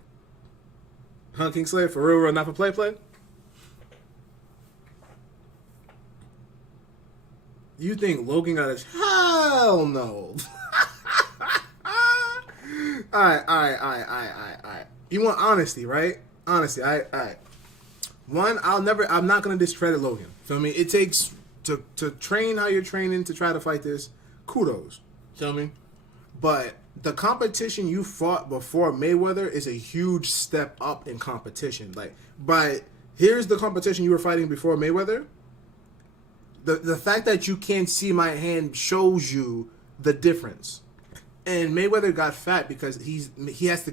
Huh, Kingsley? For real, not for play? You think Logan got his... Hell no. Alright. You want honesty, right? Honesty, alright. One, I'm not gonna discredit Logan. Feel me? It takes to train how you're training to try to fight this. Kudos. Feel me? But the competition you fought before Mayweather is a huge step up in competition. But here's the competition you were fighting before Mayweather. The fact that you can't see my hand shows you the difference. And Mayweather got fat because he has to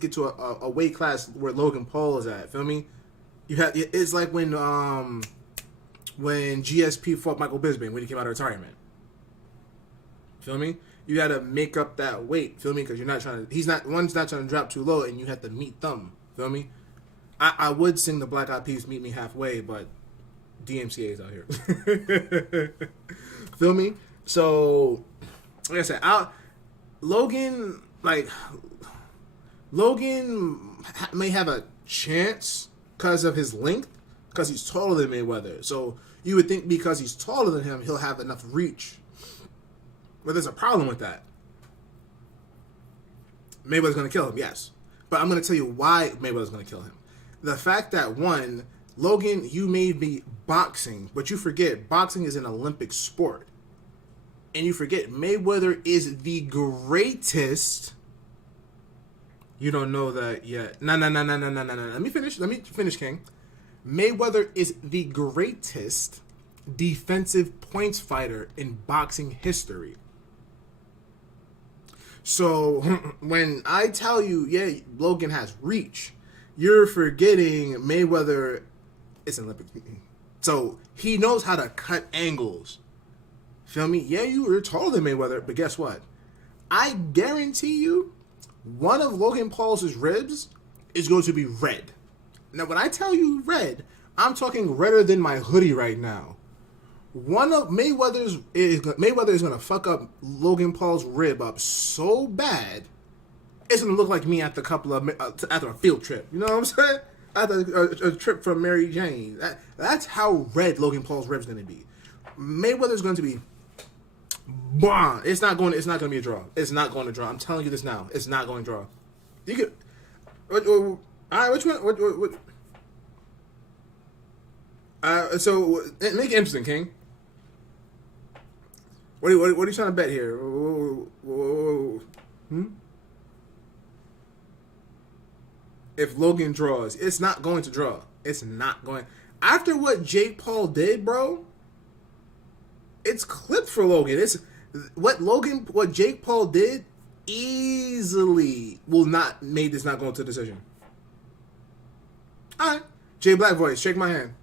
get to a weight class where Logan Paul is at. Feel me? It's like when GSP fought Michael Bisping when he came out of retirement. Feel me? You got to make up that weight. Feel me? Because one's not trying to drop too low, and you have to meet them. Feel me? I would sing the Black Eyed Peas "Meet Me Halfway," but DMCA is out here. Feel me? So, like I said, Logan may have a chance because of his length, because he's taller than Mayweather. So you would think because he's taller than him, he'll have enough reach. But there's a problem with that. Mayweather's going to kill him, yes. But I'm going to tell you why Mayweather's going to kill him. The fact that, one, Logan, you may be boxing, but you forget boxing is an Olympic sport. And you forget Mayweather is the greatest. You don't know that yet. No. Let me finish, King. Mayweather is the greatest defensive points fighter in boxing history. So when I tell you, yeah, Logan has reach, you're forgetting Mayweather is an Olympic. So he knows how to cut angles. Feel me? Yeah, you're taller than Mayweather, but guess what? I guarantee you, one of Logan Paul's ribs is going to be red. Now, when I tell you red, I'm talking redder than my hoodie right now. One of Mayweather is going to fuck up Logan Paul's rib up so bad, it's going to look like me after a field trip. You know what I'm saying? After a trip from Mary Jane. That's how red Logan Paul's rib's going to be. Mayweather's going to be. Bah! It's not going to be a draw. It's not going to draw. I'm telling you this now. It's not going to draw. You could. All right, which one? What? So make it interesting, King. What are you trying to bet here? If Logan draws, it's not going to draw. It's not going. After what Jake Paul did, bro, it's clipped for Logan. It's what Jake Paul did easily made this not go into decision. All right, Jay Black voice, shake my hand.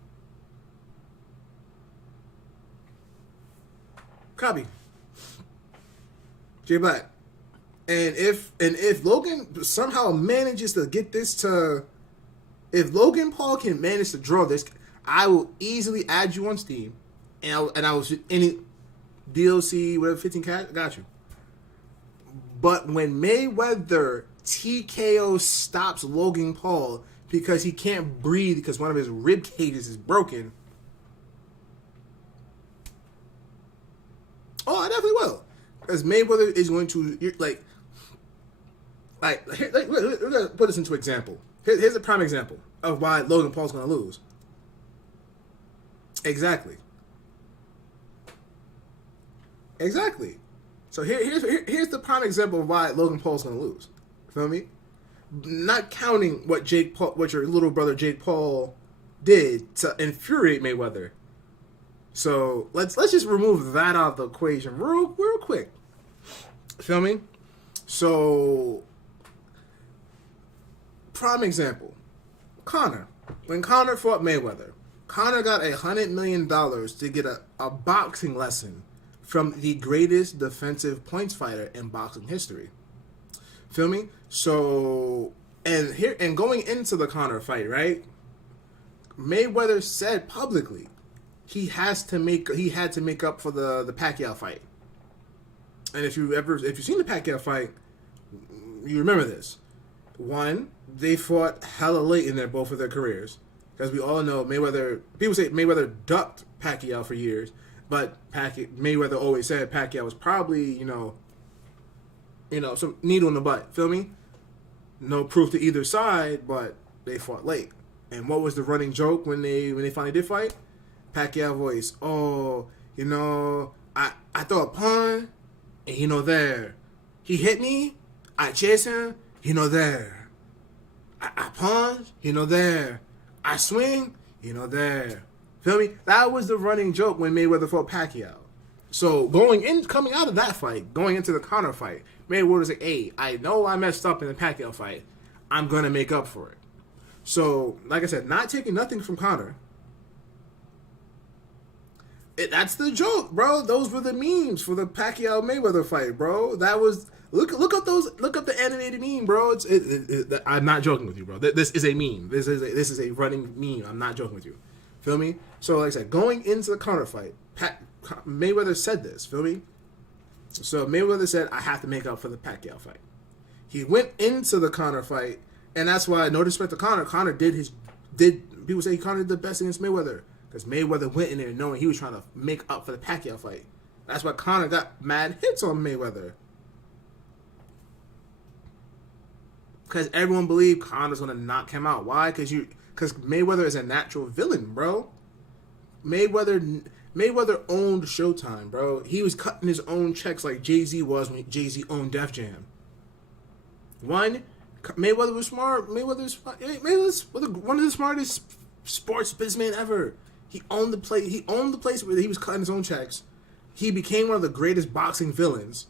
Copy. Jay Black. And if Logan somehow manages to get this to, if Logan Paul can manage to draw this, I will easily add you on Steam, and I will any DLC whatever 15 cash got you. But when Mayweather TKO stops Logan Paul because he can't breathe because one of his rib cages is broken. Oh, I definitely will. Because Mayweather is going to, let's put this into example. Here's a prime example of why Logan Paul's going to lose. Exactly. So here's the prime example of why Logan Paul's going to lose. Feel me? Not counting what your little brother Jake Paul did to infuriate Mayweather. So let's just remove that out of the equation real quick. Feel me? So prime example, Conor. When Conor fought Mayweather, Conor got $100 million to get a boxing lesson from the greatest defensive points fighter in boxing history. Feel me? So and going into the Conor fight, right? Mayweather said publicly, he had to make up for the Pacquiao fight. And if you've seen the Pacquiao fight, you remember this. One, they fought hella late in both of their careers, because we all know Mayweather. People say Mayweather ducked Pacquiao for years, but Mayweather always said Pacquiao was probably some needle in the butt. Feel me? No proof to either side, but they fought late. And what was the running joke when they finally did fight? Pacquiao voice, I throw a pun, and there. He hit me, I chase him, there. I punch, there. I swing, there. Feel me? That was the running joke when Mayweather fought Pacquiao. So coming out of that fight, going into the Conor fight, Mayweather was like, hey, I know I messed up in the Pacquiao fight. I'm going to make up for it. So, like I said, not taking nothing from Conor. That's the joke, bro. Those were the memes for the Pacquiao Mayweather fight, bro. That was look up the animated meme, bro. I'm not joking with you, bro. This is a meme. This is a running meme. I'm not joking with you. Feel me? So, like I said, going into the Conor fight, Mayweather said this. Feel me? So Mayweather said, I have to make up for the Pacquiao fight. He went into the Conor fight. And that's why, no disrespect to Conor, people say Conor did the best against Mayweather. Because Mayweather went in there knowing he was trying to make up for the Pacquiao fight. That's why Conor got mad hits on Mayweather. Because everyone believed Conor's going to knock him out. Why? Because Mayweather is a natural villain, bro. Mayweather owned Showtime, bro. He was cutting his own checks like Jay-Z was when Jay-Z owned Def Jam. Mayweather was smart. Mayweather's one of the smartest sports businessmen ever. He owned the place where he was cutting his own checks. He became one of the greatest boxing villains.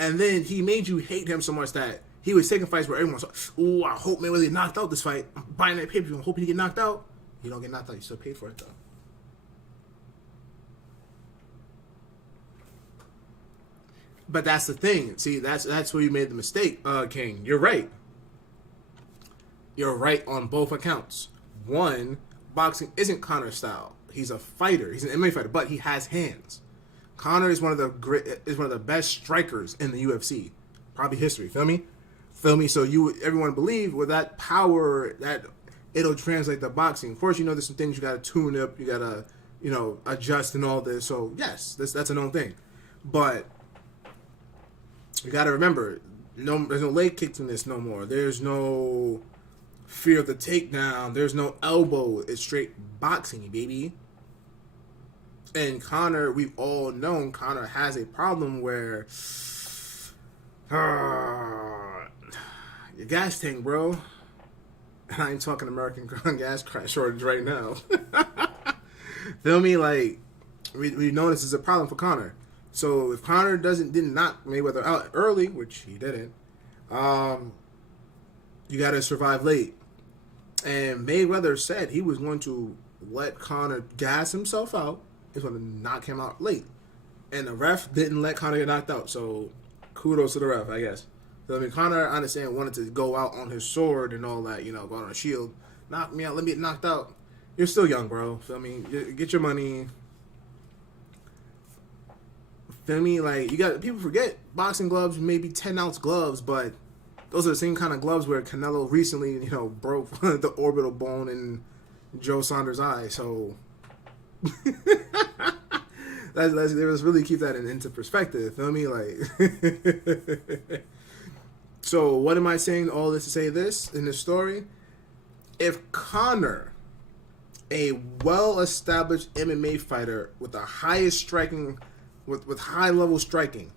And then he made you hate him so much that he was taking fights where everyone's like, ooh, I hope Mayweather get knocked out this fight. I'm buying that pay-per-view. I'm hoping he get knocked out. You don't get knocked out. You still pay for it, though. But that's the thing. See, that's where you made the mistake, King. You're right. You're right on both accounts. One, boxing isn't Conor's style. He's a fighter. He's an MMA fighter, but he has hands. Conor is one of the best strikers in the UFC, probably history. Feel me? So everyone believe with that power that it'll translate to boxing. Of course, there's some things you gotta tune up, you gotta adjust and all this. So yes, that's a known thing, but you gotta remember, there's no leg kicks in this no more. There's no fear of the takedown. There's no elbow. It's straight boxing, baby. And Conor, we've all known Conor has a problem where your gas tank, bro. And I ain't talking American gas shortage right now. Feel me? Like, we know this is a problem for Conor. So if Conor didn't knock Mayweather out early, which he didn't, you got to survive late. And Mayweather said he was going to let Conor gas himself out. He's going to knock him out late. And the ref didn't let Conor get knocked out. So kudos to the ref, I guess. So, Conor, I understand, wanted to go out on his sword and all that, go on a shield. Knock me out, let me get knocked out. You're still young, bro. Feel me? Get your money. Feel me? Like, people forget boxing gloves may be 10-ounce gloves, but those are the same kind of gloves where Canelo recently, broke the orbital bone in Joe Saunders' eye. So let's really keep that into perspective. Feel me? Like, so what am I saying all this to say this in this story? If Conor, a well-established MMA fighter with the highest striking, with high-level striking,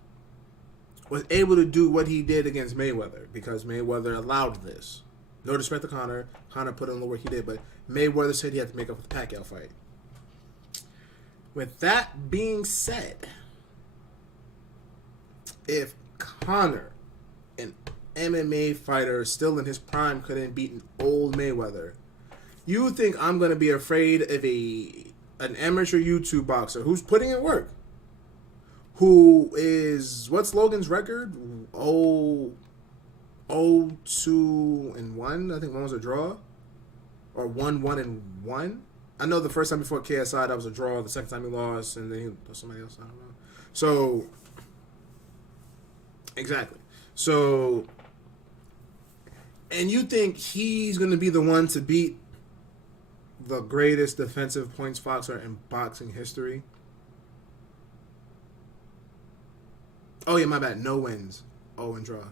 was able to do what he did against Mayweather, because Mayweather allowed this. No disrespect to Conor. Conor put in the work he did, but Mayweather said he had to make up for the Pacquiao fight. With that being said, if Conor, an MMA fighter still in his prime, couldn't beat an old Mayweather, you think I'm going to be afraid of an amateur YouTube boxer who's putting in work? Who is, what's Logan's record? 2-1. I think one was a draw. Or 1-1-1. I know the first time before KSI that was a draw. The second time he lost, and then he lost somebody else. I don't know. So exactly. So, and you think he's gonna be the one to beat the greatest defensive points boxer in boxing history? Oh yeah, my bad. No wins. Oh, and draw.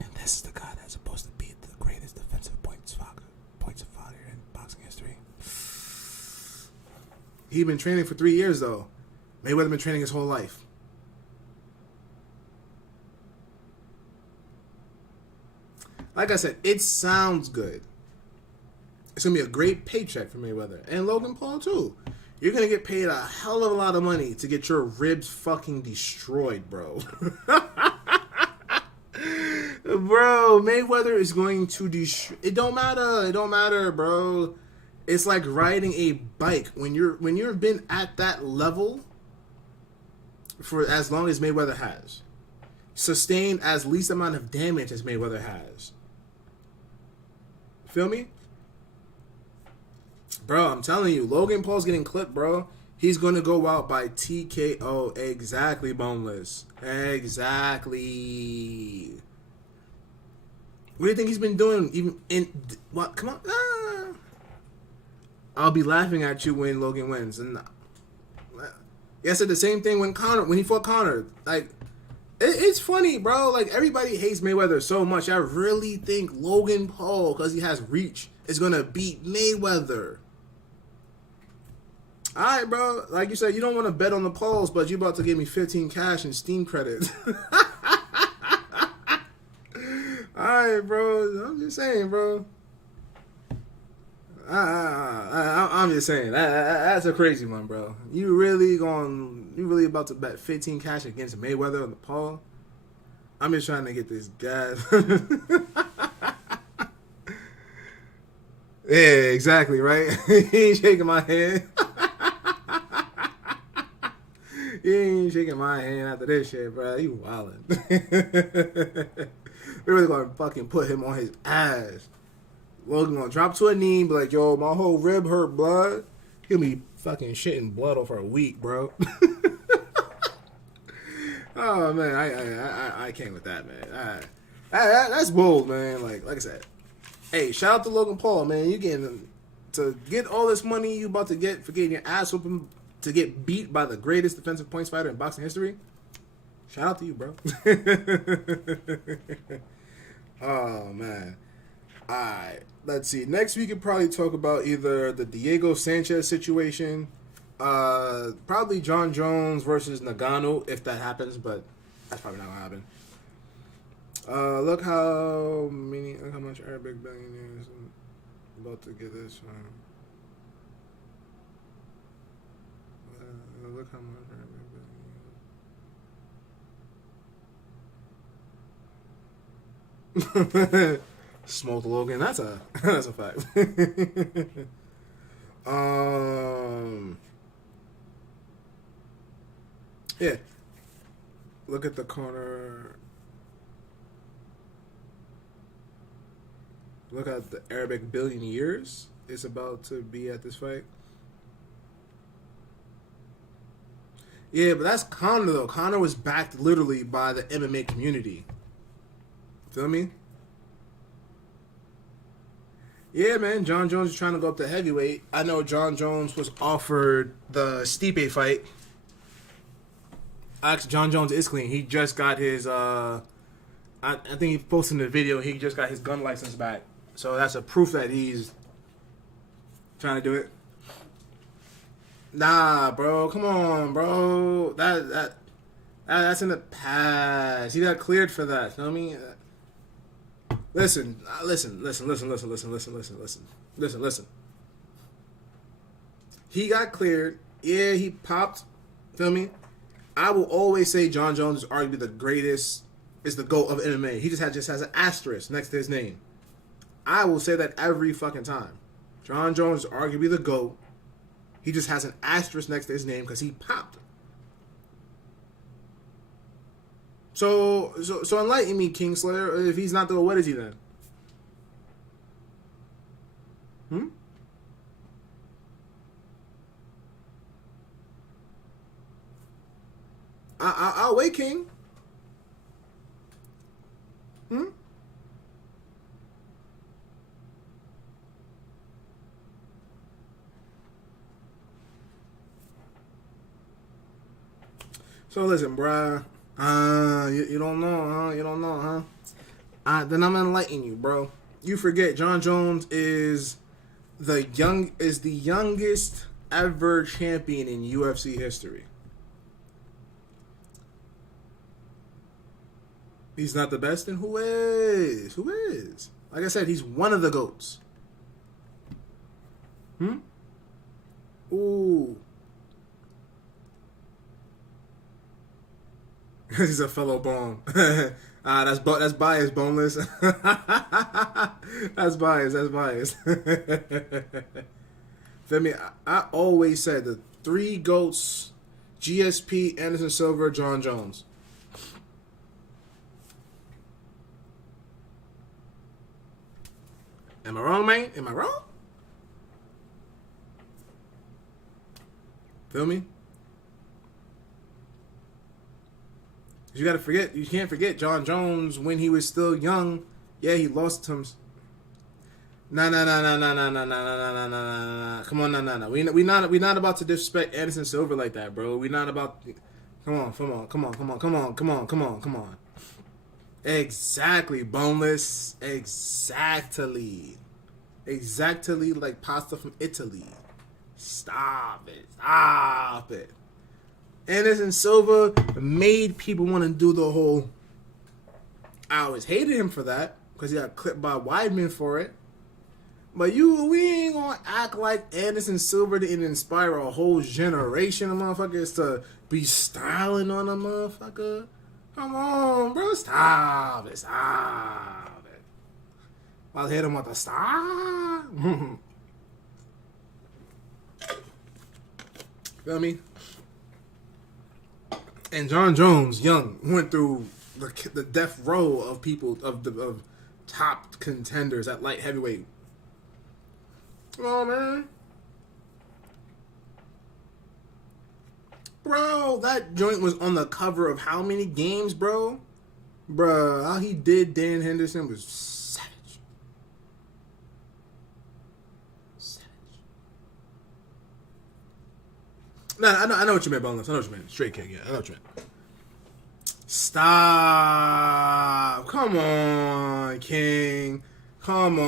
And this is the guy that's supposed to beat the greatest defensive points fighter in boxing history. He been training for 3 years though. Mayweather been training his whole life. Like I said, it sounds good. It's gonna be a great paycheck for Mayweather and Logan Paul too. You're gonna get paid a hell of a lot of money to get your ribs fucking destroyed, bro. Bro, Mayweather is going to destroy. It don't matter. It don't matter, bro. It's like riding a bike. When you've been at that level for as long as Mayweather has, sustained as least amount of damage as Mayweather has. Feel me? Bro, I'm telling you, Logan Paul's getting clipped, bro. He's going to go out by TKO. Exactly, Boneless. Exactly. What do you think he's been doing? Even in what? Come on. I'll be laughing at you when Logan wins. And I said the same thing when he fought Conor. Like, it's funny, bro. Like, everybody hates Mayweather so much. I really think Logan Paul, because he has reach, is gonna beat Mayweather. All right, bro. Like you said, you don't want to bet on the polls, but you about to give me 15 cash and Steam credit. All right, bro. I'm just saying, bro. I'm just saying that's a crazy one, bro. You really about to bet 15 cash against Mayweather on the poll? I'm just trying to get this guy. Yeah, exactly, right? He ain't shaking my hand. He ain't shaking my hand after this shit, bro. You wildin'. We're really gonna fucking put him on his ass. Logan gonna drop to a knee and be like, yo, my whole rib hurt, blood. He'll be fucking shitting blood over a week, bro. Oh, man, I can't with that, man. That's bold, man. Like I said. Hey, shout out to Logan Paul, man. You getting to get all this money you about to get for getting your ass whooping to get beat by the greatest defensive points fighter in boxing history. Shout out to you, bro. Oh, man. Alright, let's see. Next we could probably talk about either the Diego Sanchez situation, probably John Jones versus Nagano, if that happens, but that's probably not gonna happen. Look how much Arabic billionaires about to get this one. Look how much Arabic billionaires. Smoked Logan. That's a fact. Yeah. Look at the corner. Look at the Arabic billionaires is about to be at this fight. Yeah, but that's Conor though. Conor was backed literally by the MMA community. Feel me? Yeah, man. John Jones is trying to go up to heavyweight. I know John Jones was offered the Stipe fight. Actually, John Jones is clean. He just got his, I think he posted in the video, he just got his gun license back. So that's a proof that he's trying to do it. Nah, bro. Come on, bro. That's in the past. He got cleared for that. You know what I mean? Listen. He got cleared. Yeah, he popped. Feel me? I will always say John Jones is arguably the greatest, is the GOAT of MMA. He just has an asterisk next to his name. I will say that every fucking time. John Jones is arguably the GOAT. He just has an asterisk next to his name because he popped. So enlighten me, Kingslayer. If he's not the GOAT, what is he then? I'll wait, King. Hmm? So listen, bruh. You don't know, huh? You don't know, huh? Then I'm gonna enlighten you, bro. You forget John Jones is the youngest ever champion in UFC history. He's not the best, and who is? Who is? Like I said, he's one of the GOATs. Hmm? Ooh. He's a fellow bone. That's biased, boneless. That's biased. That's biased. Feel me? I always said the three GOATs: GSP, Anderson Silva, John Jones. Am I wrong, man? Am I wrong? Feel me? You gotta forget. You can't forget John Jones when he was still young. Yeah, he lost to him. Nah. Come on, nah. We not about to disrespect Anderson Silva like that, bro. We not about. Come on. Exactly, boneless. Exactly like pasta from Italy. Stop it. Anderson Silva made people want to do the whole. I always hated him for that because he got clipped by Weidman for it. But we ain't gonna act like Anderson Silva didn't inspire a whole generation of motherfuckers to be styling on a motherfucker. Come on, bro, stop it. I'll hit him with a stop. Feel me? And John Jones, young, went through the death row of people of top contenders at light heavyweight. Come on, man. Bro, that joint was on the cover of how many games, bro? Bro, how he did Dan Henderson was savage. Nah, I know what you meant, Boneless. I know what you meant. Straight kick, yeah. I know what you meant. Stop. Come on, King. I'm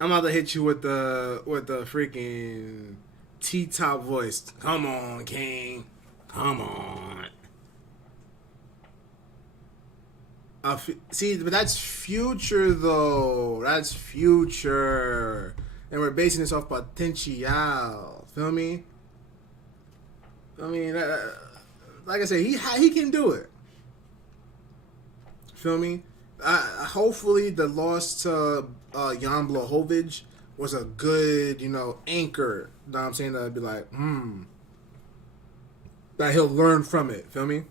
about to hit you with the freaking T-top voice. Come on, King. Come on. See, but that's future, though. That's future. And we're basing this off potential. Feel me? I mean, like I said, he can do it. Feel me? Hopefully, the loss to Jan Blachowicz was a good, anchor. You know what I'm saying? That'd be like, that he'll learn from it. Feel me?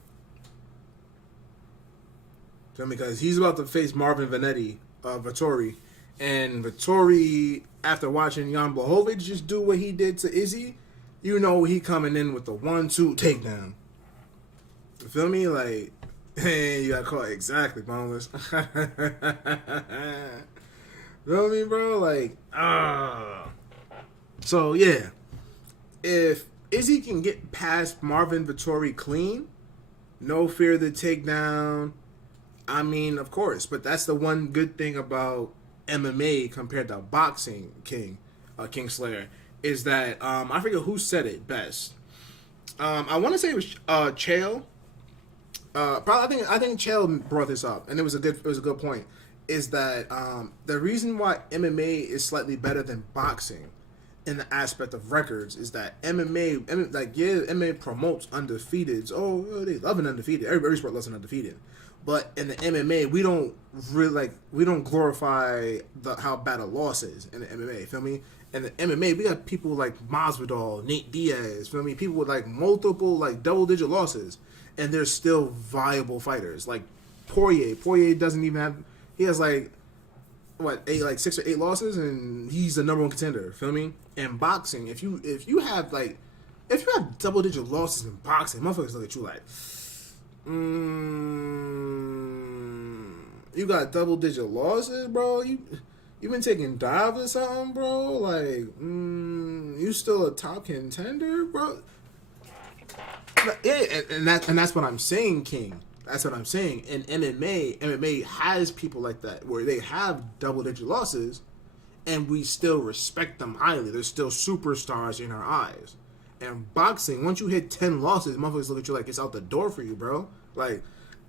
Feel me? Because he's about to face Marvin Vettori. And Vettori, after watching Jan Blachowicz just do what he did to Izzy, he coming in with the 1-2 takedown. You feel me? Like, hey, you got caught. Exactly, boneless. Feel me, bro? Like, So, yeah. If Izzy can get past Marvin Vettori clean, no fear of the takedown, I mean, of course. But that's the one good thing about MMA compared to boxing, Kingslayer, is that I forget who said it best. I want to say it was Chael. Probably, I think Chael brought this up, and it was a good point. Is that the reason why MMA is slightly better than boxing in the aspect of records is that MMA promotes undefeated. Oh, they love an undefeated. Every sport loves an undefeated. But in the MMA, we don't glorify how bad a loss is in the MMA. Feel me? In the MMA, we got people like Masvidal, Nate Diaz. Feel me? People with like multiple double-digit losses, and they're still viable fighters. Like Poirier. Poirier doesn't even have. He has 6 or 8 losses, and he's the number one contender. Feel me? And boxing, if you have if you have double digit losses in boxing, motherfuckers look at you like, you got double digit losses, bro. You been taking dives or something, bro. Like, you still a top contender, bro. Yeah, and that's what I'm saying, King. That's what I'm saying. In MMA has people like that where they have double digit losses, and we still respect them highly. They're still superstars in our eyes. And boxing, once you hit 10 losses, motherfuckers look at you like it's out the door for you, bro. Like,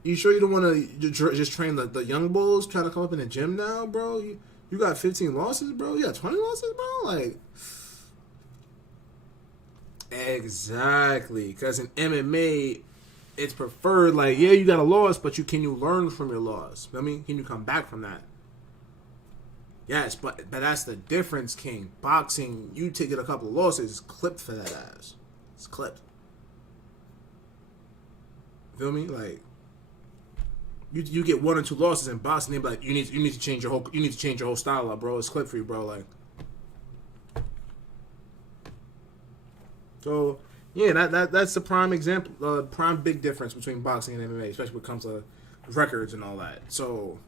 you sure you don't want to just train the young bulls trying to come up in the gym now, bro? You got 15 losses, bro? You got 20 losses, bro? Like, exactly. Because in MMA, it's preferred, like, yeah, you got a loss, but can you learn from your loss? I mean, can you come back from that? Yes, but that's the difference, King. Boxing, you take it a couple of losses, it's clipped for that ass. It's clipped. Feel me? Like, you get 1 or 2 losses in boxing, they be like, you need to change your whole style up, bro. It's clipped for you, bro. Like, so yeah, that's the prime example, prime big difference between boxing and MMA, especially when it comes to records and all that. So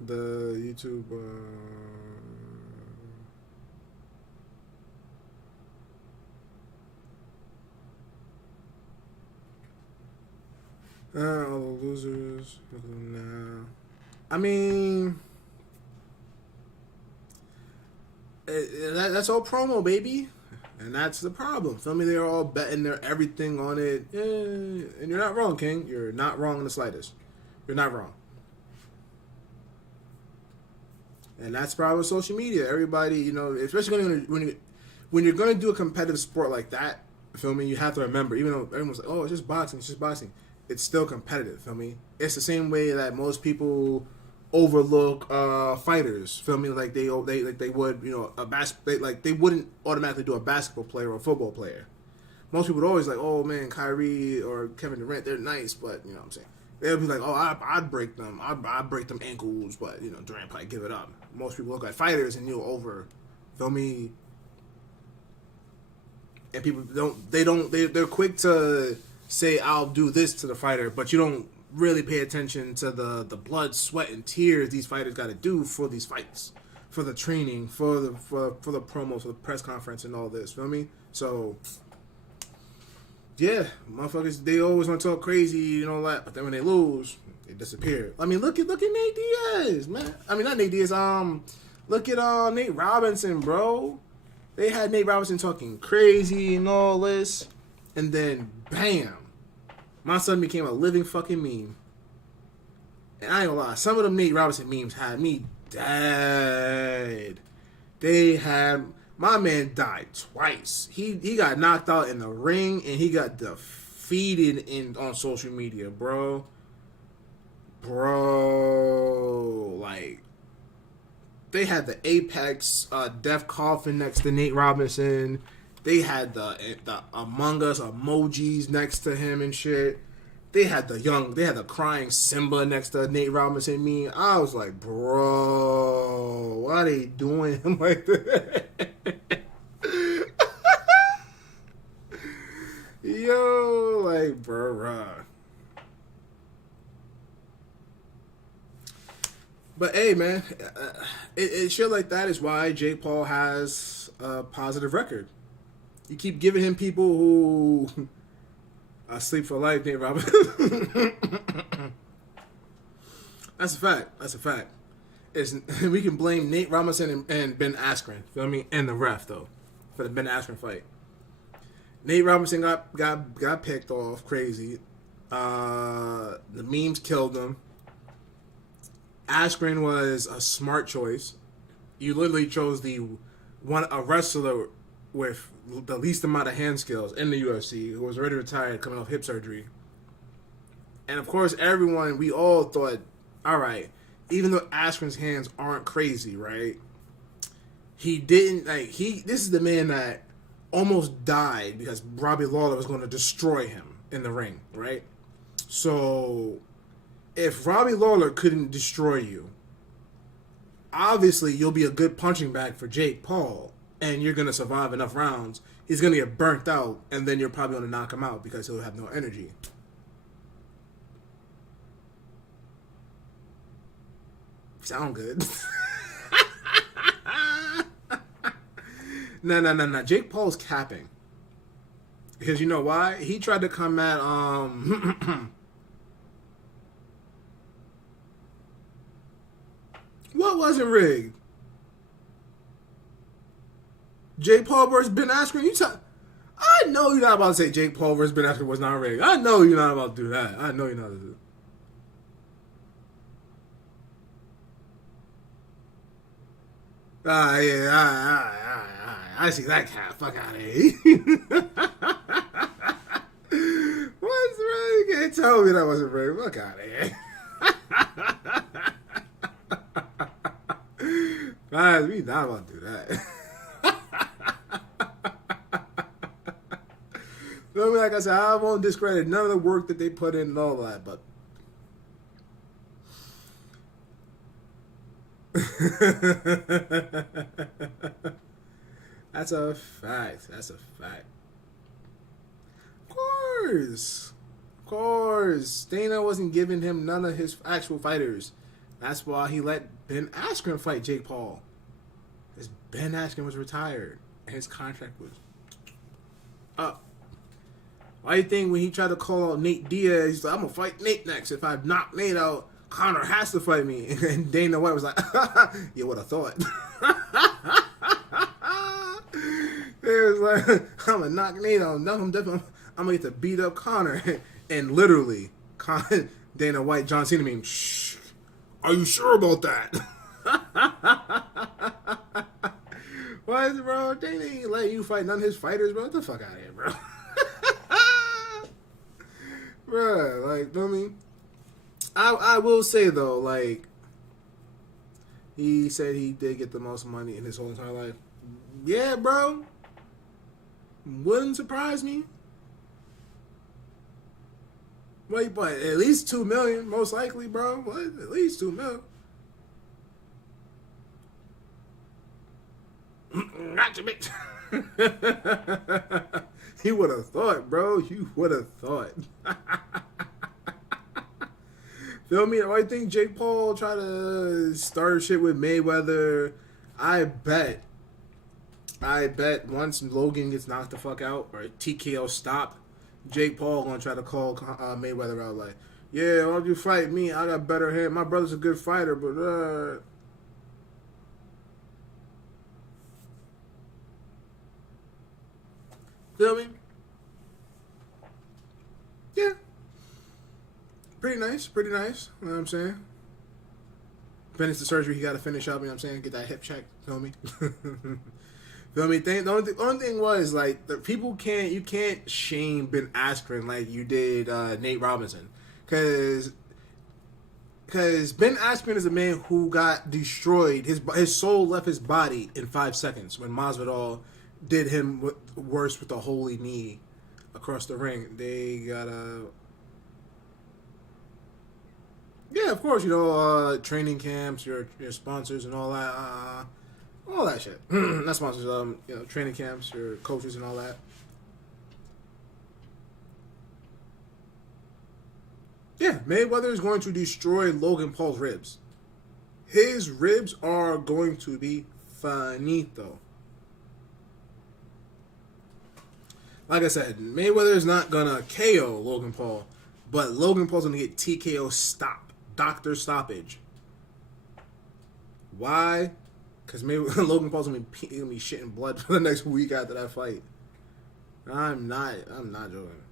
the YouTube. All the losers. Nah. I mean, that's all promo, baby. And that's the problem. Feel me? They're all betting their everything on it. Yeah, and you're not wrong, King. You're not wrong in the slightest. You're not wrong. And that's the problem with social media. Everybody, you know, especially when you're going to do a competitive sport like that, feel me? You have to remember, even though everyone's like, oh, it's just boxing. It's still competitive, feel me? It's the same way that most people overlook fighters, feel me? Like they would, you know, they wouldn't automatically do a basketball player or a football player. Most people would always like, oh man, Kyrie or Kevin Durant, they're nice, but you know what I'm saying? They'll be like, oh, I'd break them. I'd break them ankles, but, you know, Durant probably give it up. Most people look at fighters and you'll over, feel me? And people they're quick to say, I'll do this to the fighter, but you don't really pay attention to the blood, sweat, and tears these fighters got to do for these fights, for the training, for the promos, for the press conference, and all this, feel me? So, yeah, motherfuckers, they always want to talk crazy and all that, but then when they lose, they disappear. I mean, look at Nate Diaz, man. I mean, not Nate Diaz. Look at Nate Robinson, bro. They had Nate Robinson talking crazy and all this, and then bam, my son became a living fucking meme. And I ain't gonna lie, some of them Nate Robinson memes had me dead. They had. My man died twice. He got knocked out in the ring, and he got defeated on social media, bro. Like, they had the Apex death coffin next to Nate Robinson. They had the Among Us emojis next to him and shit. They had the crying Simba next to Nate Robinson. I was like, bro, why are they doing him like that? Yo, like, bruh. But hey, man, it shit like that is why Jake Paul has a positive record. You keep giving him people who sleep for life, Nate Robinson. That's a fact. We can blame Nate Robinson and Ben Askren, feel me, and the ref though, for the Ben Askren fight. Nate Robinson got picked off crazy. The memes killed him. Askren was a smart choice. You literally chose a wrestler with the least amount of hand skills in the UFC, who was already retired, coming off hip surgery. And of course, we all thought, all right, even though Askren's hands aren't crazy, right? This is the man that almost died because Robbie Lawler was going to destroy him in the ring, right? So, if Robbie Lawler couldn't destroy you, obviously you'll be a good punching bag for Jake Paul. and you're gonna survive enough rounds, he's gonna get burnt out, and then you're probably gonna knock him out because he'll have no energy. Sound good? No. Jake Paul's capping. Because you know why? He tried to come at what wasn't rigged? Jake Paul versus Ben Askren. I know you're not about to say Jake Paul versus Ben Askren was not rigged. I know you're not about to do that. I know you're not. I see that cat. Fuck out of here. What's rigged? You can't tell me that wasn't rigged. Fuck out of here. Guys, we not about to do that. Like I said, I won't discredit none of the work that they put in and all that, but that's a fact. That's a fact. Of course. Dana wasn't giving him none of his actual fighters. That's why he let Ben Askren fight Jake Paul. Because Ben Askren was retired. And his contract was up. Why do you think when he tried to call out Nate Diaz, he's like, I'm going to fight Nate next. If I knock Nate out, Conor has to fight me. And Dana White was like, you would have thought. He was like, I'm going to knock Nate out. No, I'm going to get to beat up Conor. And literally, Dana White, John Cena mean, shh, are you sure about that? What, bro? Dana ain't letting you fight none of his fighters, bro. Get the fuck out of here, bro. Bruh, like, I mean, I will say though, like, he said he did get the most money in his whole entire life. Yeah, bro. Wouldn't surprise me. Wait, but at least $2 million, most likely, bro. What? At least $2 million. Not to me. You would have thought, bro. You would have thought. Feel me? I think Jake Paul tried to start shit with Mayweather. I bet once Logan gets knocked the fuck out or TKO stop, Jake Paul gonna try to call Mayweather out like, yeah, why don't you fight me? I got better hand. My brother's a good fighter, but feel me? Yeah. Pretty nice. You know what I'm saying? Finish the surgery, he got to finish up, you know what I'm saying? Get that hip check, feel me? Feel me? The only thing was, like, the people you can't shame Ben Askren like you did Nate Robinson. Because Ben Askren is a man who got destroyed. His soul left his body in 5 seconds when Masvidal did him worse with a holy knee across the ring. They got yeah, of course, you know, training camps, your sponsors and all that shit. Not sponsors, you know, training camps, your coaches and all that. Yeah, Mayweather is going to destroy Logan Paul's ribs. His ribs are going to be finito. Like I said, Mayweather is not gonna KO Logan Paul, but Logan Paul's gonna get TKO doctor stoppage. Why? Because Logan Paul's gonna be shitting blood for the next week after that fight. I'm not joking.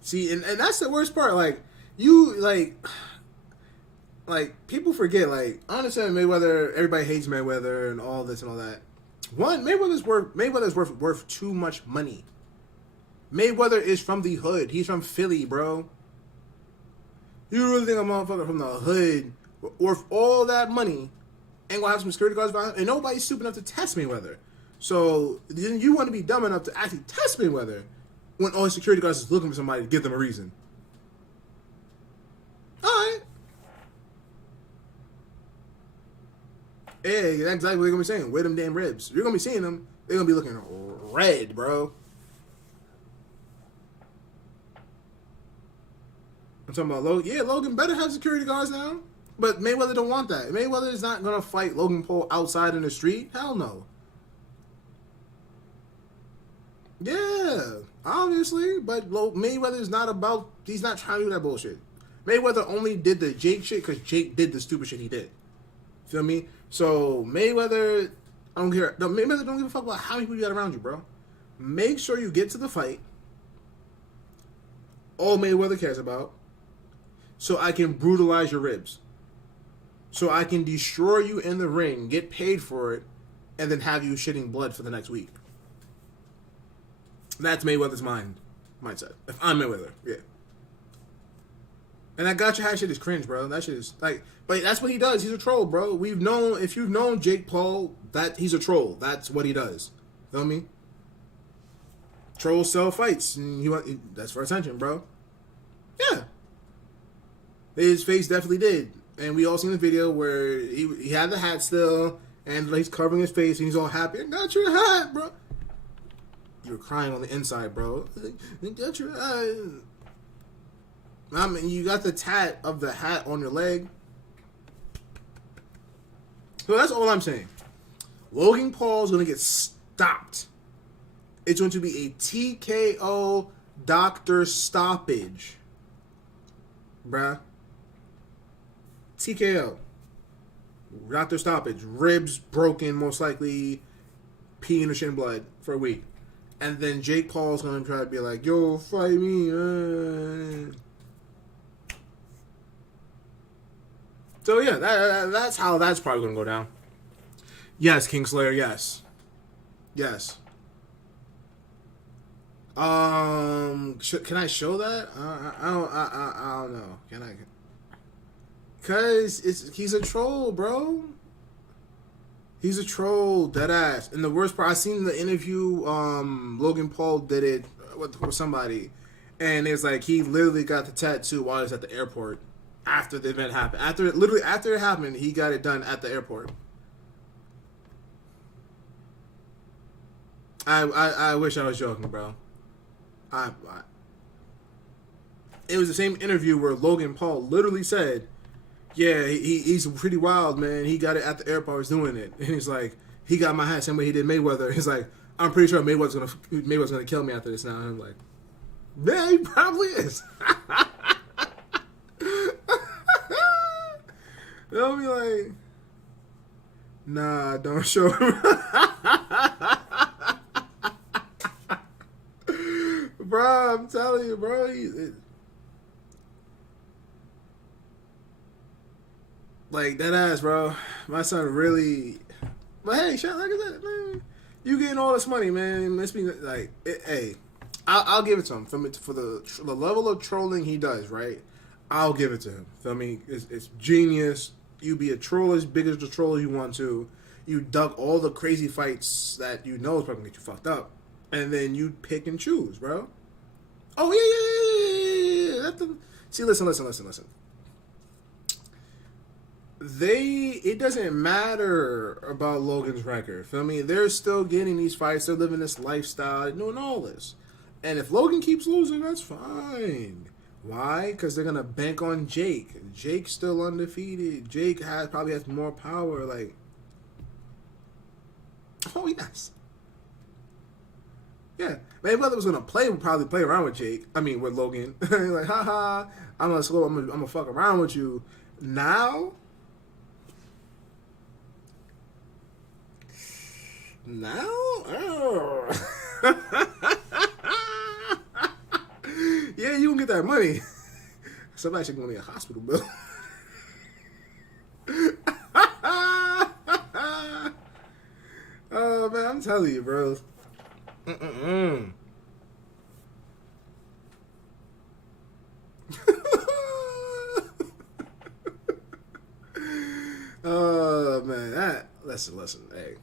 See, and that's the worst part. Like, you like people forget. Like, I understand Mayweather. Everybody hates Mayweather and all this and all that. One, Mayweather's worth too much money. Mayweather is from the hood. He's from Philly, bro. You really think a motherfucker from the hood worth all that money ain't gonna have some security guards behind him? And nobody's stupid enough to test Mayweather. So then you want to be dumb enough to actually test Mayweather when all his security guards is looking for somebody to give them a reason. Alright. Yeah, that's exactly what they're gonna be saying. Where them damn ribs? You're gonna be seeing them. They're gonna be looking red, bro. I'm talking about Logan. Yeah, Logan better have security guards now. But Mayweather don't want that. Mayweather is not gonna fight Logan Paul outside in the street. Hell no. Yeah, obviously, but Mayweather is not about. He's not trying to do that bullshit. Mayweather only did the Jake shit because Jake did the stupid shit he did. Feel me? So Mayweather, I don't care. No, Mayweather don't give a fuck about how many people you got around you, bro. Make sure you get to the fight. All Mayweather cares about. So I can brutalize your ribs. So I can destroy you in the ring, get paid for it, and then have you shitting blood for the next week. That's Mayweather's mindset. If I'm Mayweather, yeah. And that gotcha hat shit is cringe, bro. That shit is like, but that's what he does. He's a troll, bro. We've known, if you've known Jake Paul, that he's a troll. That's what he does. Feel me? Trolls sell fights, and that's for attention, bro. Yeah. His face definitely did, and we all seen the video where he had the hat still, and he's covering his face, and he's all happy. I got your hat, bro. You were crying on the inside, bro. I got your hat. I mean, you got the tat of the hat on your leg. So that's all I'm saying. Logan Paul's going to get stopped. It's going to be a TKO doctor stoppage. Bruh. TKO. Doctor stoppage. Ribs broken, most likely. Peeing or shit and blood for a week. And then Jake Paul's going to try to be like, yo, fight me. So yeah, that's how that's probably going to go down. Yes, Kingslayer, yes. Yes. Can I show that? I don't know. Can I? Cause he's a troll, bro. He's a troll, deadass. And the worst part, I seen the interview. Logan Paul did it with somebody, and it's like he literally got the tattoo while he was at the airport after the event happened. After it happened, he got it done at the airport. I wish I was joking, bro. It was the same interview where Logan Paul literally said, yeah, he's pretty wild, man. He got it at the airport. I was doing it. And he's like, he got my hat same way he did Mayweather. He's like, I'm pretty sure Mayweather's gonna kill me after this now. And I'm like, yeah, he probably is. They'll be like, nah, don't show him. Bro, I'm telling you, bro. Like, that ass, bro. My son really... But hey, shit, like I said, man, you getting all this money, man. It must be like... hey, I'll give it to him. For the level of trolling he does, right? I'll give it to him. Feel me? It's genius. You be a troll as big as the troll you want to. You duck all the crazy fights that you know is probably going to get you fucked up. And then you pick and choose, bro. Oh, yeah. See, listen. It doesn't matter about Logan's record. Feel me? They're still getting these fights. They're living this lifestyle. They're doing all this. And if Logan keeps losing, that's fine. Why? Because they're going to bank on Jake. Jake's still undefeated. Jake probably has more power. Like, oh, yes. Yeah. Mayweather was going to probably play around with with Logan. Like, haha, I'm going to fuck around with you. Now? Oh. Yeah, you can get that money. Somebody should give me a hospital bill. Oh, man, I'm telling you, bro. Oh, man. Listen, hey.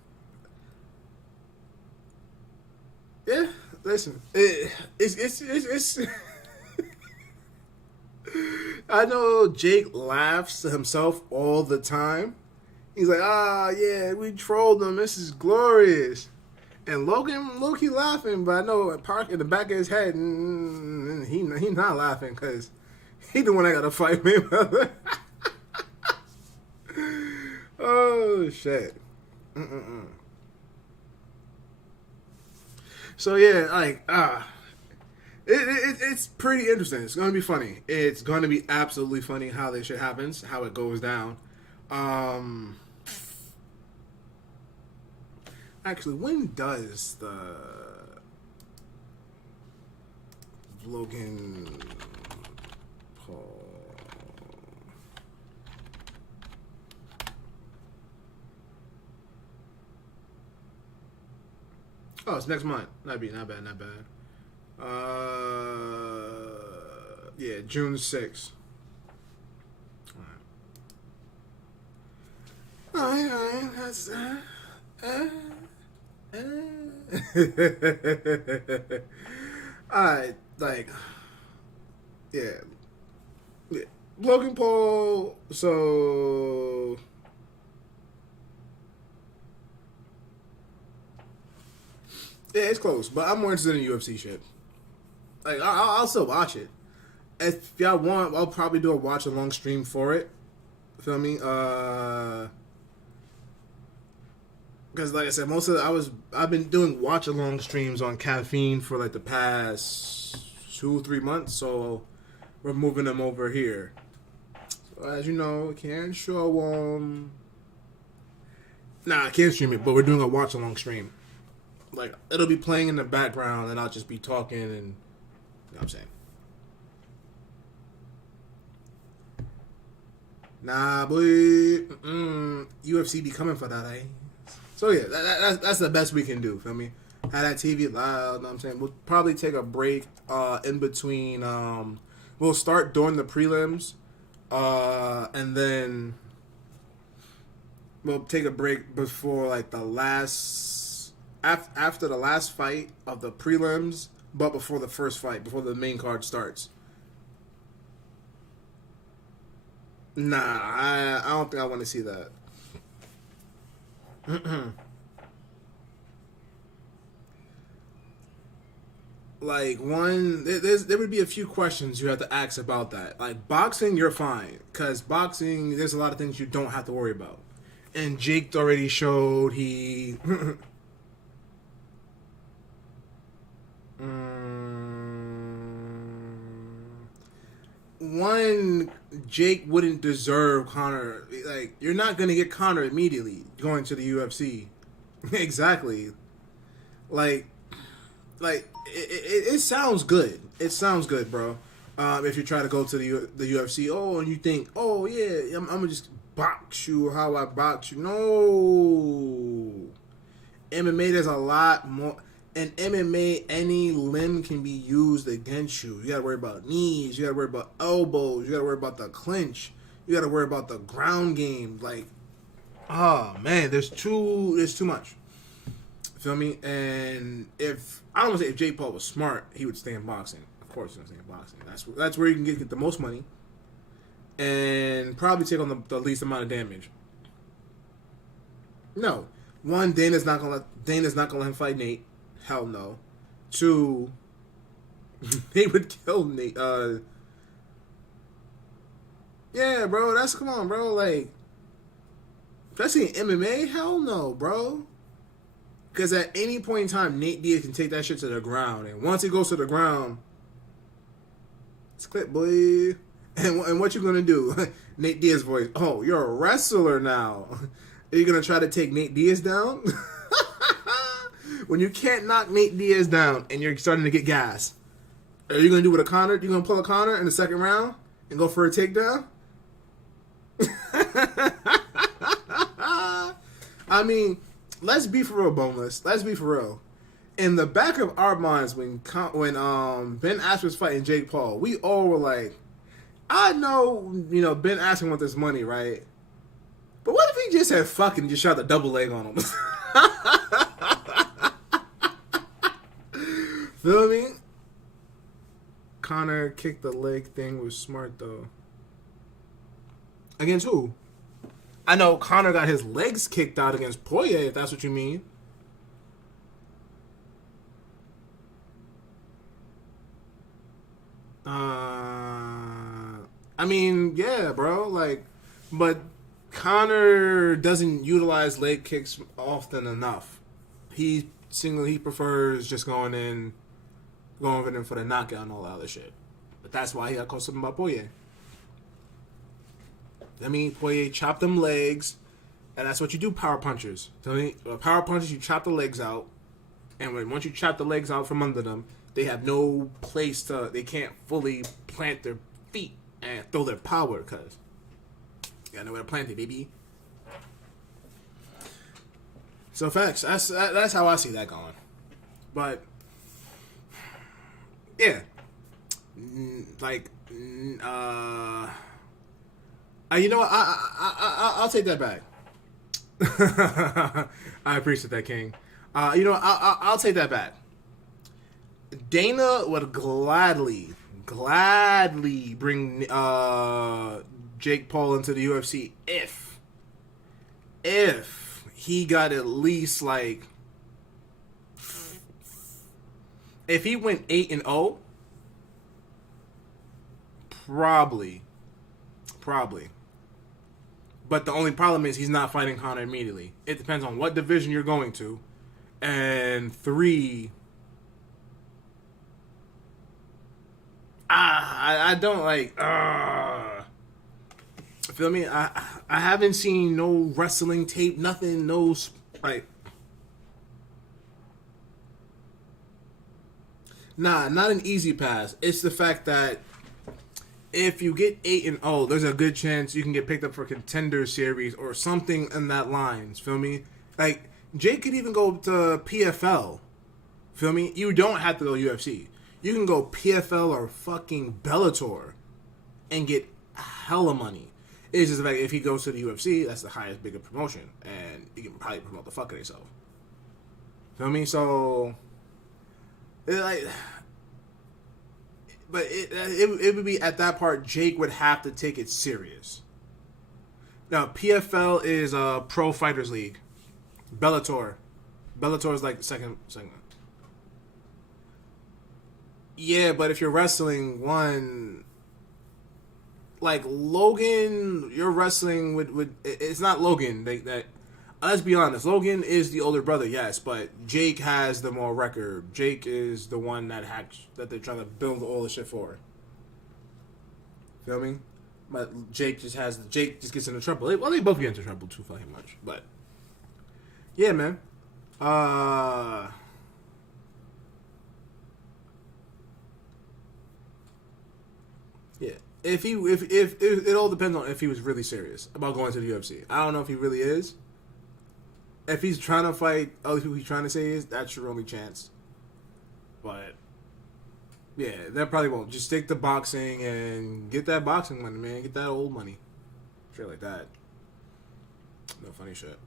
Yeah, listen. It's I know Jake laughs to himself all the time. He's like, yeah, we trolled him. This is glorious. And Logan, low-key laughing, but I know at Park in the back of his head, he not laughing because he the one that got to fight Mayweather. Oh shit. So yeah, like it's pretty interesting. It's gonna be funny. It's gonna be absolutely funny how this shit happens, how it goes down. Actually, when does the Logan Paul? Oh, it's next month. Not bad. Yeah, June 6th. All right. That's Alright, like, yeah. Logan Paul, so. Yeah, it's close, but I'm more interested in UFC shit. Like, I'll still watch it. If y'all want, I'll probably do a watch along stream for it. Feel me? Because like I said, I've been doing watch along streams on Caffeine for like the past 2-3 months, so we're moving them over here. So as you know, can't show I can't stream it, but we're doing a watch along stream. Like it'll be playing in the background, and I'll just be talking, and you know what I'm saying. Nah, boy, UFC be coming for that, eh? So yeah, that's the best we can do. Feel me? Have that TV loud. Know what I'm saying? We'll probably take a break in between. We'll start during the prelims, and then we'll take a break before like the last after the last fight of the prelims, but before the first fight, before the main card starts. Nah, I don't think I want to see that. Like there would be a few questions you have to ask about that. Like boxing, you're fine because boxing, there's a lot of things you don't have to worry about. And Jake already showed he. One, Jake wouldn't deserve Conor. Like, you're not gonna get Conor immediately going to the UFC. Exactly. Like it sounds good. It sounds good, bro. If you try to go to the UFC, and you think, oh yeah, I'm gonna just box you how I box you. No. MMA, there's a lot more. In MMA, any limb can be used against you. You gotta worry about knees. You gotta worry about elbows. You gotta worry about the clinch. You gotta worry about the ground game. Like, oh man, there's too much. Feel me? And if I don't want to say if Jake Paul was smart, he would stay in boxing. Of course, he's gonna stay in boxing. That's where you can get the most money, and probably take on the least amount of damage. No, one, Dana's not gonna let him fight Nate. Hell no. Two, they would kill Nate. Yeah, bro. Come on, bro. Like, especially in MMA, hell no, bro. Because at any point in time, Nate Diaz can take that shit to the ground, and once he goes to the ground, it's clip, boy. And what you gonna do? Nate Diaz voice. Oh, you're a wrestler now. Are you gonna try to take Nate Diaz down? When you can't knock Nate Diaz down and you're starting to get gas, are you going to do with a Conor? You going to pull a Conor in the second round and go for a takedown? I mean, let's be for real, Boneless. Let's be for real. In the back of our minds, when Ben Askren was fighting Jake Paul, we all were like, I know, Ben Askren wants this money, right? But what if he just had fucking just shot the double leg on him? Feel me? Conor kicked the leg thing was smart though. Against who? I know Conor got his legs kicked out against Poirier, if that's what you mean. I mean, yeah, bro. Like, but Conor doesn't utilize leg kicks often enough. He prefers just going in for the knockout and all that other shit. But that's why he got caught something about Poirier. I mean, Poirier chopped them legs, and that's what you do, power punchers. Power punchers, you chop the legs out, and once you chop the legs out from under them, they have no place they can't fully plant their feet and throw their power, because you gotta know where to plant it, baby. So facts, that's how I see that going. But yeah, like, you know what? I'll take that back. I appreciate that, King. You know, I'll take that back. Dana would gladly bring Jake Paul into the UFC if he got at least, like, if he went 8-0, probably. But the only problem is he's not fighting Conor immediately. It depends on what division you're going to. And 3, I don't like. Feel me? I haven't seen no wrestling tape, nothing, no, like. Nah, not an easy pass. It's the fact that if you get 8-0, there's a good chance you can get picked up for Contender Series or something in that lines. Feel me? Like, Jake could even go to PFL. Feel me? You don't have to go UFC. You can go PFL or fucking Bellator and get hella money. It's just like if he goes to the UFC, that's the highest, bigger promotion, and you can probably promote the fuck out of yourself. Feel me? So, like, but it would be at that part, Jake would have to take it serious. Now, PFL is a Pro Fighters League. Bellator is like the second. Yeah, but if you're wrestling like Logan, you're wrestling with it's not Logan. That let's be honest, Logan is the older brother, yes, but Jake has the more record. Jake is the one that they're trying to build all the shit for. Feel me? But Jake just gets into trouble. Well, they both get into trouble too fucking much. But yeah, man. Yeah. If it all depends on if he was really serious about going to the UFC. I don't know if he really is. If he's trying to fight other people he's trying to say is, that's your only chance. But yeah, that probably won't. Just stick to boxing and get that boxing money, man. Get that old money. Shit like that. No funny shit.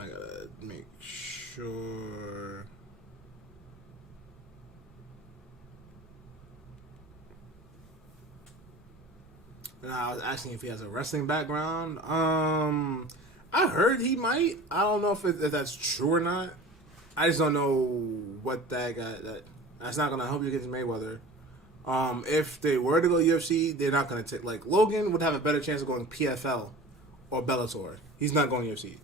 I gotta make sure. And I was asking if he has a wrestling background. I heard he might. I don't know if that's true or not. I just don't know what that guy. That's not gonna help you against Mayweather. If they were to go UFC, they're not gonna take. Like, Logan would have a better chance of going PFL or Bellator. He's not going UFC.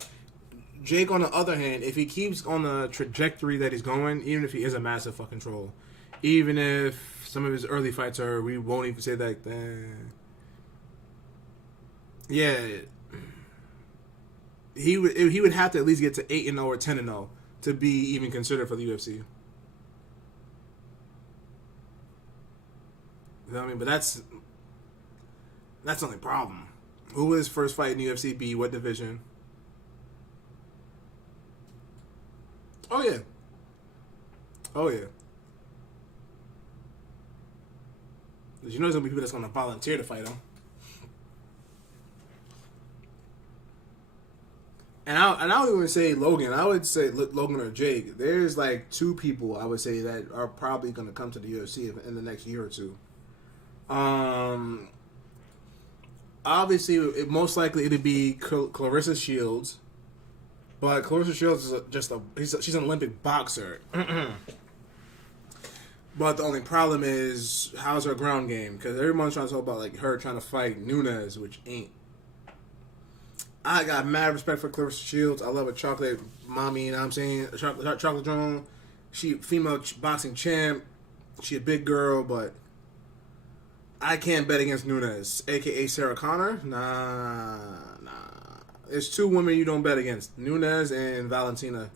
Jake, on the other hand, if he keeps on the trajectory that he's going, even if he is a massive fucking troll, even if some of his early fights are, we won't even say that. Yeah, he would have to at least get to 8-0 or 10-0 to be even considered for the UFC. You know what I mean? But that's the only problem. Who will his first fight in the UFC be? What division? Oh yeah. Because you know there's gonna be people that's gonna volunteer to fight him. And I don't even say Logan. I would say Logan or Jake. There's like two people I would say that are probably going to come to the UFC in the next year or two. Obviously, most likely it'd be Clarissa Shields, but Clarissa Shields is she's an Olympic boxer. But the only problem is how's her ground game? Because everyone's trying to talk about like her trying to fight Nunes, which ain't. I got mad respect for Clarissa Shields. I love a chocolate mommy, you know what I'm saying? A chocolate drone. She female boxing champ. She a big girl, but I can't bet against Nunes, a.k.a. Sarah Connor. Nah. There's two women you don't bet against. Nunes and Valentina.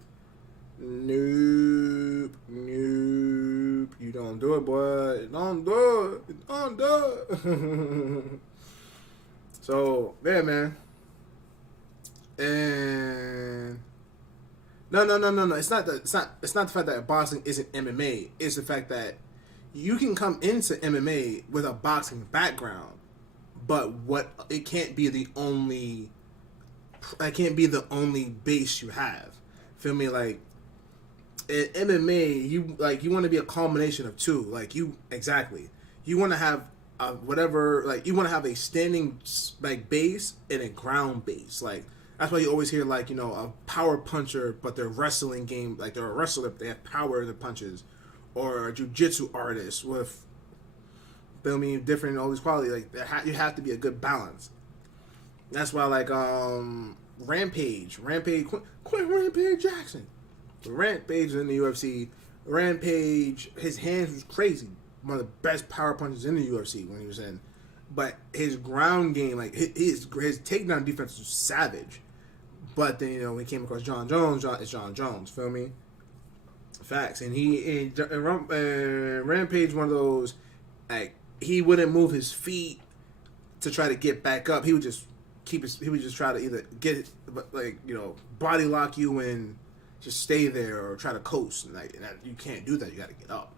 Nope. You don't do it, boy. Don't do it. So, yeah, man. And no. It's not the fact that boxing isn't MMA. It's the fact that you can come into MMA with a boxing background, but it can't be the only base you have. Feel me? Like in MMA, you want to be a culmination of two. Like you want to have you want to have a standing like base and a ground base. Like that's why you always hear like a power puncher, but their wrestling game like they're a wrestler, but they have power in their punches, or a jiu-jitsu artist with different all these qualities. Like you have to be a good balance. That's why like Rampage Jackson. Rampage in the UFC. Rampage, his hands was crazy. One of the best power punches in the UFC when he was in. But his ground game, like his takedown defense was savage. But then when he came across John Jones, it's John Jones. Feel me? Facts. And Rampage, one of those, like he wouldn't move his feet to try to get back up. He would just he would just try to either get it, body lock you and just stay there, or try to coast. And you can't do that. You got to get up.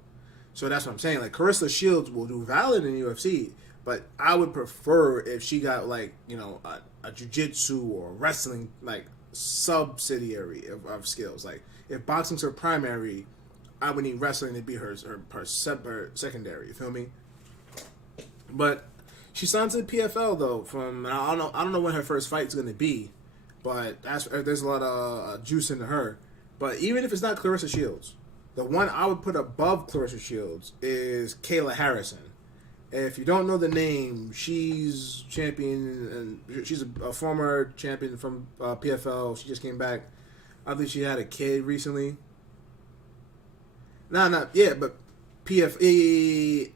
So that's what I'm saying. Like Clarissa Shields will do valid in the UFC, but I would prefer if she got a jiu-jitsu or wrestling like subsidiary of skills. Like if boxing's her primary, I would need wrestling to be her secondary. You feel me? But she signed to the PFL though. I don't know when her first fight's gonna be, but there's a lot of juice into her. But even if it's not Clarissa Shields, the one I would put above Clarissa Shields is Kayla Harrison. If you don't know the name, she's champion, and she's a former champion from PFL. She just came back. I think she had a kid recently. But PFL,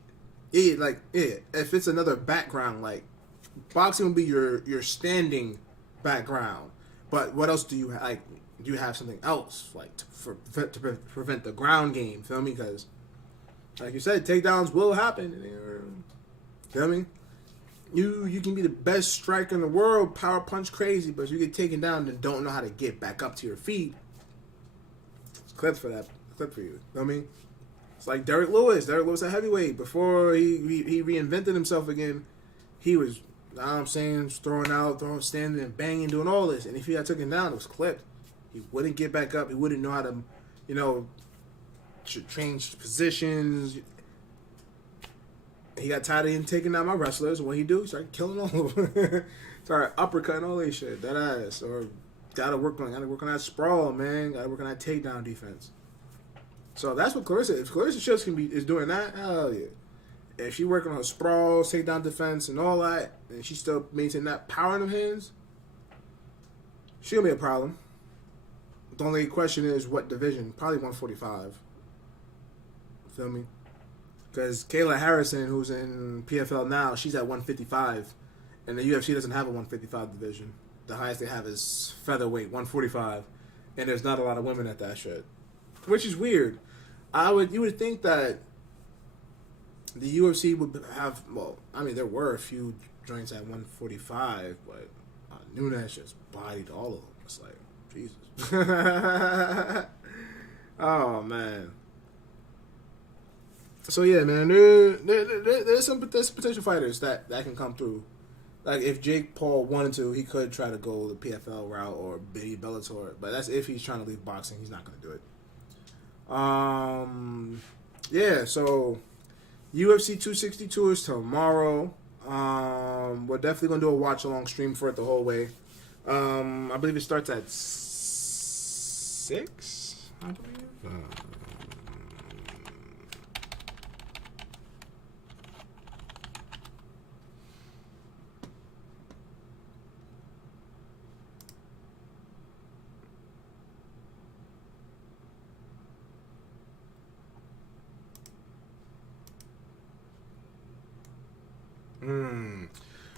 if it's another background, like boxing would be your standing background. But what else do you like? Do you have something else to prevent the ground game? Feel me? Because like you said, takedowns will happen. Feel me? You can be the best striker in the world, power punch crazy, but if you get taken down and don't know how to get back up to your feet, it's clip for you. Feel me? It's like Derek Lewis. Derek Lewis at heavyweight. Before he reinvented himself again, he was, throwing, standing and banging, doing all this. And if he got taken down, it was clipped. He wouldn't get back up. He wouldn't know how to, change positions. He got tired of him taking down my wrestlers. What he do? He started killing all of them. Started uppercutting all that shit. That ass. Or gotta work on that sprawl, man. Gotta work on that takedown defense. So that's what Clarissa. If Clarissa Shields is doing that, hell yeah. If she working on her sprawls, takedown defense, and all that, and she still maintaining that power in her hands, she'll be a problem. The only question is what division? Probably 145. Feel me? Because Kayla Harrison, who's in PFL now, she's at 155. And the UFC doesn't have a 155 division. The highest they have is featherweight, 145. And there's not a lot of women at that shit. Which is weird. You would think that the UFC would have, there were a few joints at 145, but Nunes just bodied all of them. It's like, Jesus. Oh, man. So, yeah, man, there's some potential fighters that can come through Like if Jake Paul wanted to, he could try to go the PFL route or maybe Bellator, but that's if he's trying to leave boxing. He's not going to do it. Yeah. So UFC 262 is tomorrow. We're definitely gonna do a watch along stream for it the whole way. I believe it starts at 6. I believe.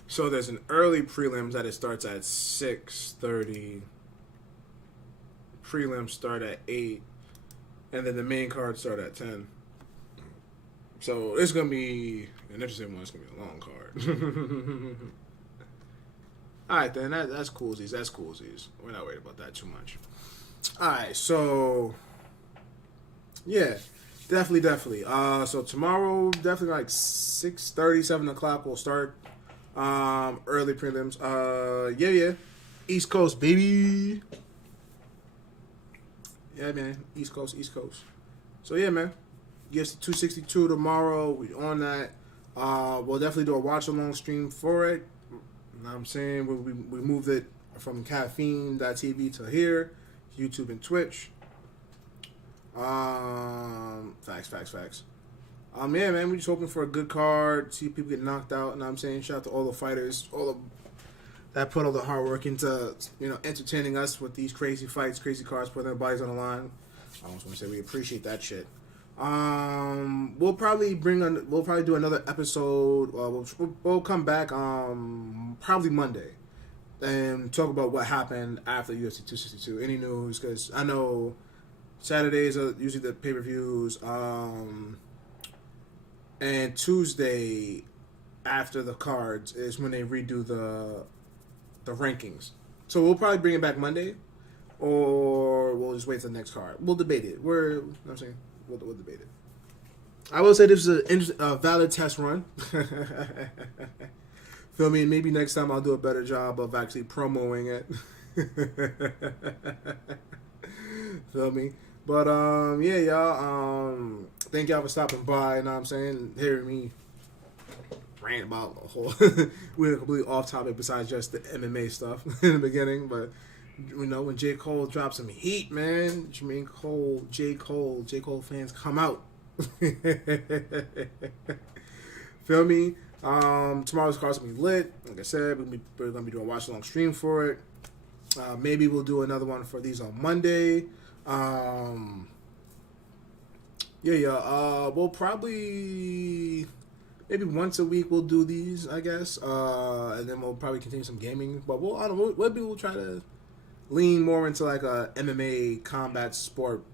So there's an early prelims that it starts at 6:30. Prelims start at 8, and then the main card start at 10. So it's gonna be an interesting one. It's gonna be a long card. All right, then that's coolsies. That's coolsies. We're not worried about that too much. All right, so yeah. Definitely. So tomorrow, definitely like 6:30, 7 o'clock, we'll start early prelims. Yeah. East Coast, baby. Yeah, man. East Coast. So, yeah, man. UFC 262 tomorrow. We on that. We'll definitely do a watch-along stream for it. You know what I'm saying? We moved it from caffeine.tv to here, YouTube and Twitch. Facts. Yeah, man, we're just hoping for a good card, see people get knocked out, and I'm saying shout out to all the fighters, that put all the hard work into, entertaining us with these crazy fights, crazy cards, putting their bodies on the line. I just want to say we appreciate that shit. We'll probably do another episode. We'll come back probably Monday and talk about what happened after UFC 262. Any news? Because I know Saturdays are usually the pay-per-views, and Tuesday after the cards is when they redo the rankings. So we'll probably bring it back Monday, or we'll just wait for the next card. We'll debate it. We'll debate it. I will say this is a valid test run. Feel me? Maybe next time I'll do a better job of actually promoting it. Feel me? But yeah, y'all. Thank y'all for stopping by. You know what I'm saying? Hearing me rant about the whole. We're completely off topic besides just the MMA stuff in the beginning. But when J. Cole drops some heat, man. J. Cole fans come out. Feel me? Tomorrow's card's gonna be lit. Like I said, we're gonna be doing a watch along stream for it. Maybe we'll do another one for these on Monday. We'll probably maybe once a week we'll do these, I guess, and then we'll probably continue some gaming. But maybe we'll try to lean more into like a MMA combat sport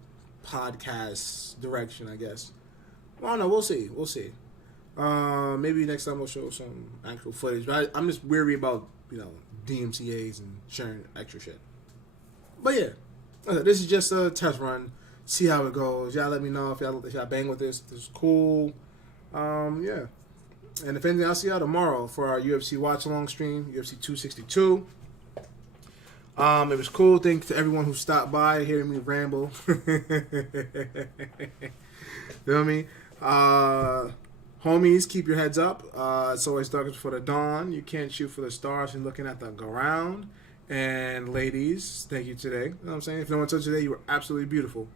podcast direction, I guess. I don't know. We'll see. Maybe next time we'll show some actual footage. But I'm just weary about DMCAs and sharing extra shit. But yeah. This is just a test run. See how it goes. Y'all let me know if y'all bang with this. This is cool. Yeah. And if anything, I'll see y'all tomorrow for our UFC watch along stream, UFC 262. It was cool. Thanks to everyone who stopped by, hearing me ramble. Feel me? Homies, keep your heads up. It's always darkest before the dawn. You can't shoot for the stars. You're looking at the ground. And ladies, thank you today. You know what I'm saying? If no one told you today, you were absolutely beautiful.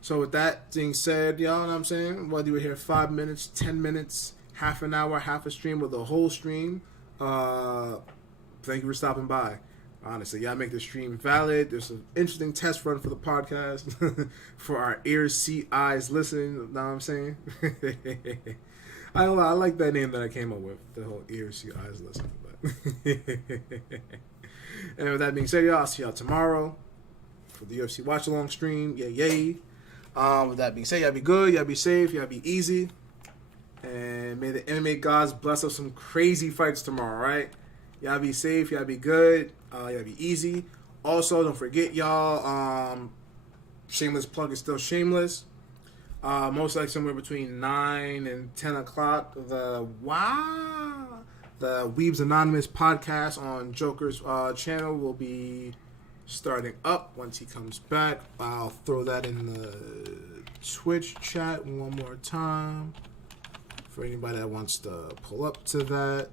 So with that being said, y'all, know what I'm saying? Whether you were here 5 minutes, 10 minutes, half an hour, half a stream, or the whole stream, thank you for stopping by. Honestly, y'all make the stream valid. There's an interesting test run for the podcast. For our ears, see, eyes, listen. You know what I'm saying? I like that name that I came up with. The whole ears, see, eyes, listen. But and with that being said, y'all, I'll see y'all tomorrow for the UFC watch along stream. Yay. With that being said, y'all be good, y'all be safe, y'all be easy. And may the MMA gods bless us some crazy fights tomorrow, right? Y'all be safe, y'all be good, y'all be easy. Also, don't forget, y'all, shameless plug is still shameless. Most likely somewhere between 9 and 10 o'clock, the The Weebs Anonymous podcast on Joker's channel will be starting up once he comes back. I'll throw that in the Twitch chat one more time for anybody that wants to pull up to that.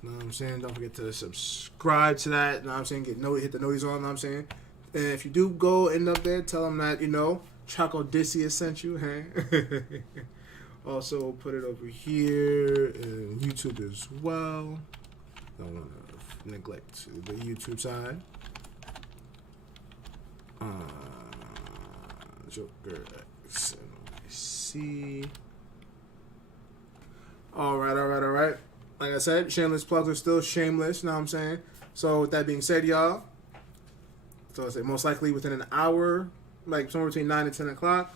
You know what I'm saying? Don't forget to subscribe to that. You know what I'm saying? Hit the noties on. You know what I'm saying? And if you do go end up there, tell them that, Choco Dissy sent you. Hey. Also, put it over here and YouTube as well. Don't want to neglect the YouTube side. Joker X C. All right. Like I said, shameless plugs are still shameless. You know what I'm saying? So, with that being said, y'all. So, I say most likely within an hour, like somewhere between 9 and 10 o'clock.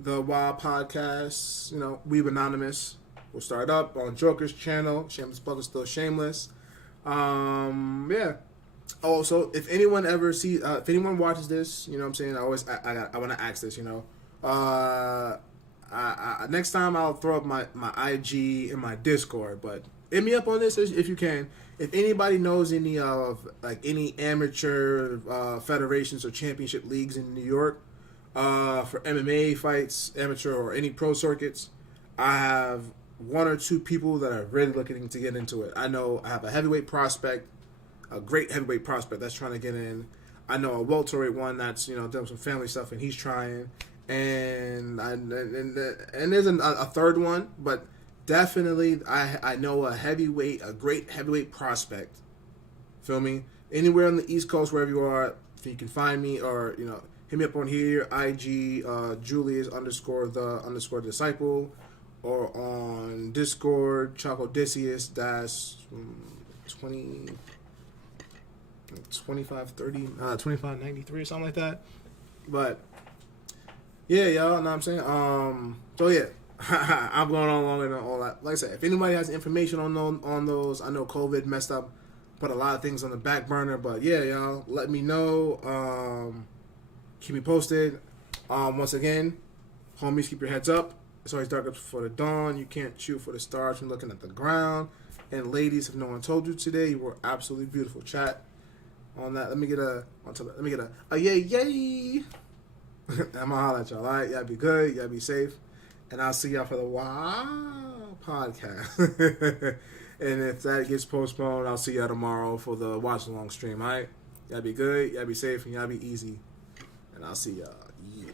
The Wild Podcast, Weeb Anonymous will start up on Joker's channel. Shameless plug is still shameless. Yeah. Also, if anyone ever sees, if anyone watches this, you know what I'm saying, I want to ask this, next time I'll throw up my IG and my Discord, but hit me up on this if you can. If anybody knows any of, any amateur federations or championship leagues in New York, for MMA fights, amateur or any pro circuits, I have one or two people that are really looking to get into it. I know I have a heavyweight prospect, a great heavyweight prospect that's trying to get in. I know a welterweight one that's doing some family stuff and he's trying, and there's a third one, but definitely I know a great heavyweight prospect. Feel me? Anywhere on the East Coast, wherever you are, if you can find me or hit me up on here, IG, Julius_the_disciple, or on Discord, Choco Decius, 2593 or something like that. But, yeah, y'all, know what I'm saying? So, yeah, I'm going on longer than all that. Like I said, if anybody has information on those, I know COVID messed up, put a lot of things on the back burner, but, yeah, y'all, let me know. Keep me posted. Once again, homies, keep your heads up. It's always dark up before the dawn. You can't shoot for the stars from looking at the ground. And ladies, if no one told you today, you were absolutely beautiful. Chat on that. Let me get a yay. I'm gonna holler at y'all. All right, y'all be good. Y'all be safe. And I'll see y'all for the Wow podcast. And if that gets postponed, I'll see y'all tomorrow for the watch along stream. All right, y'all be good. Y'all be safe, and y'all be easy. And I'll see y'all. Yeah.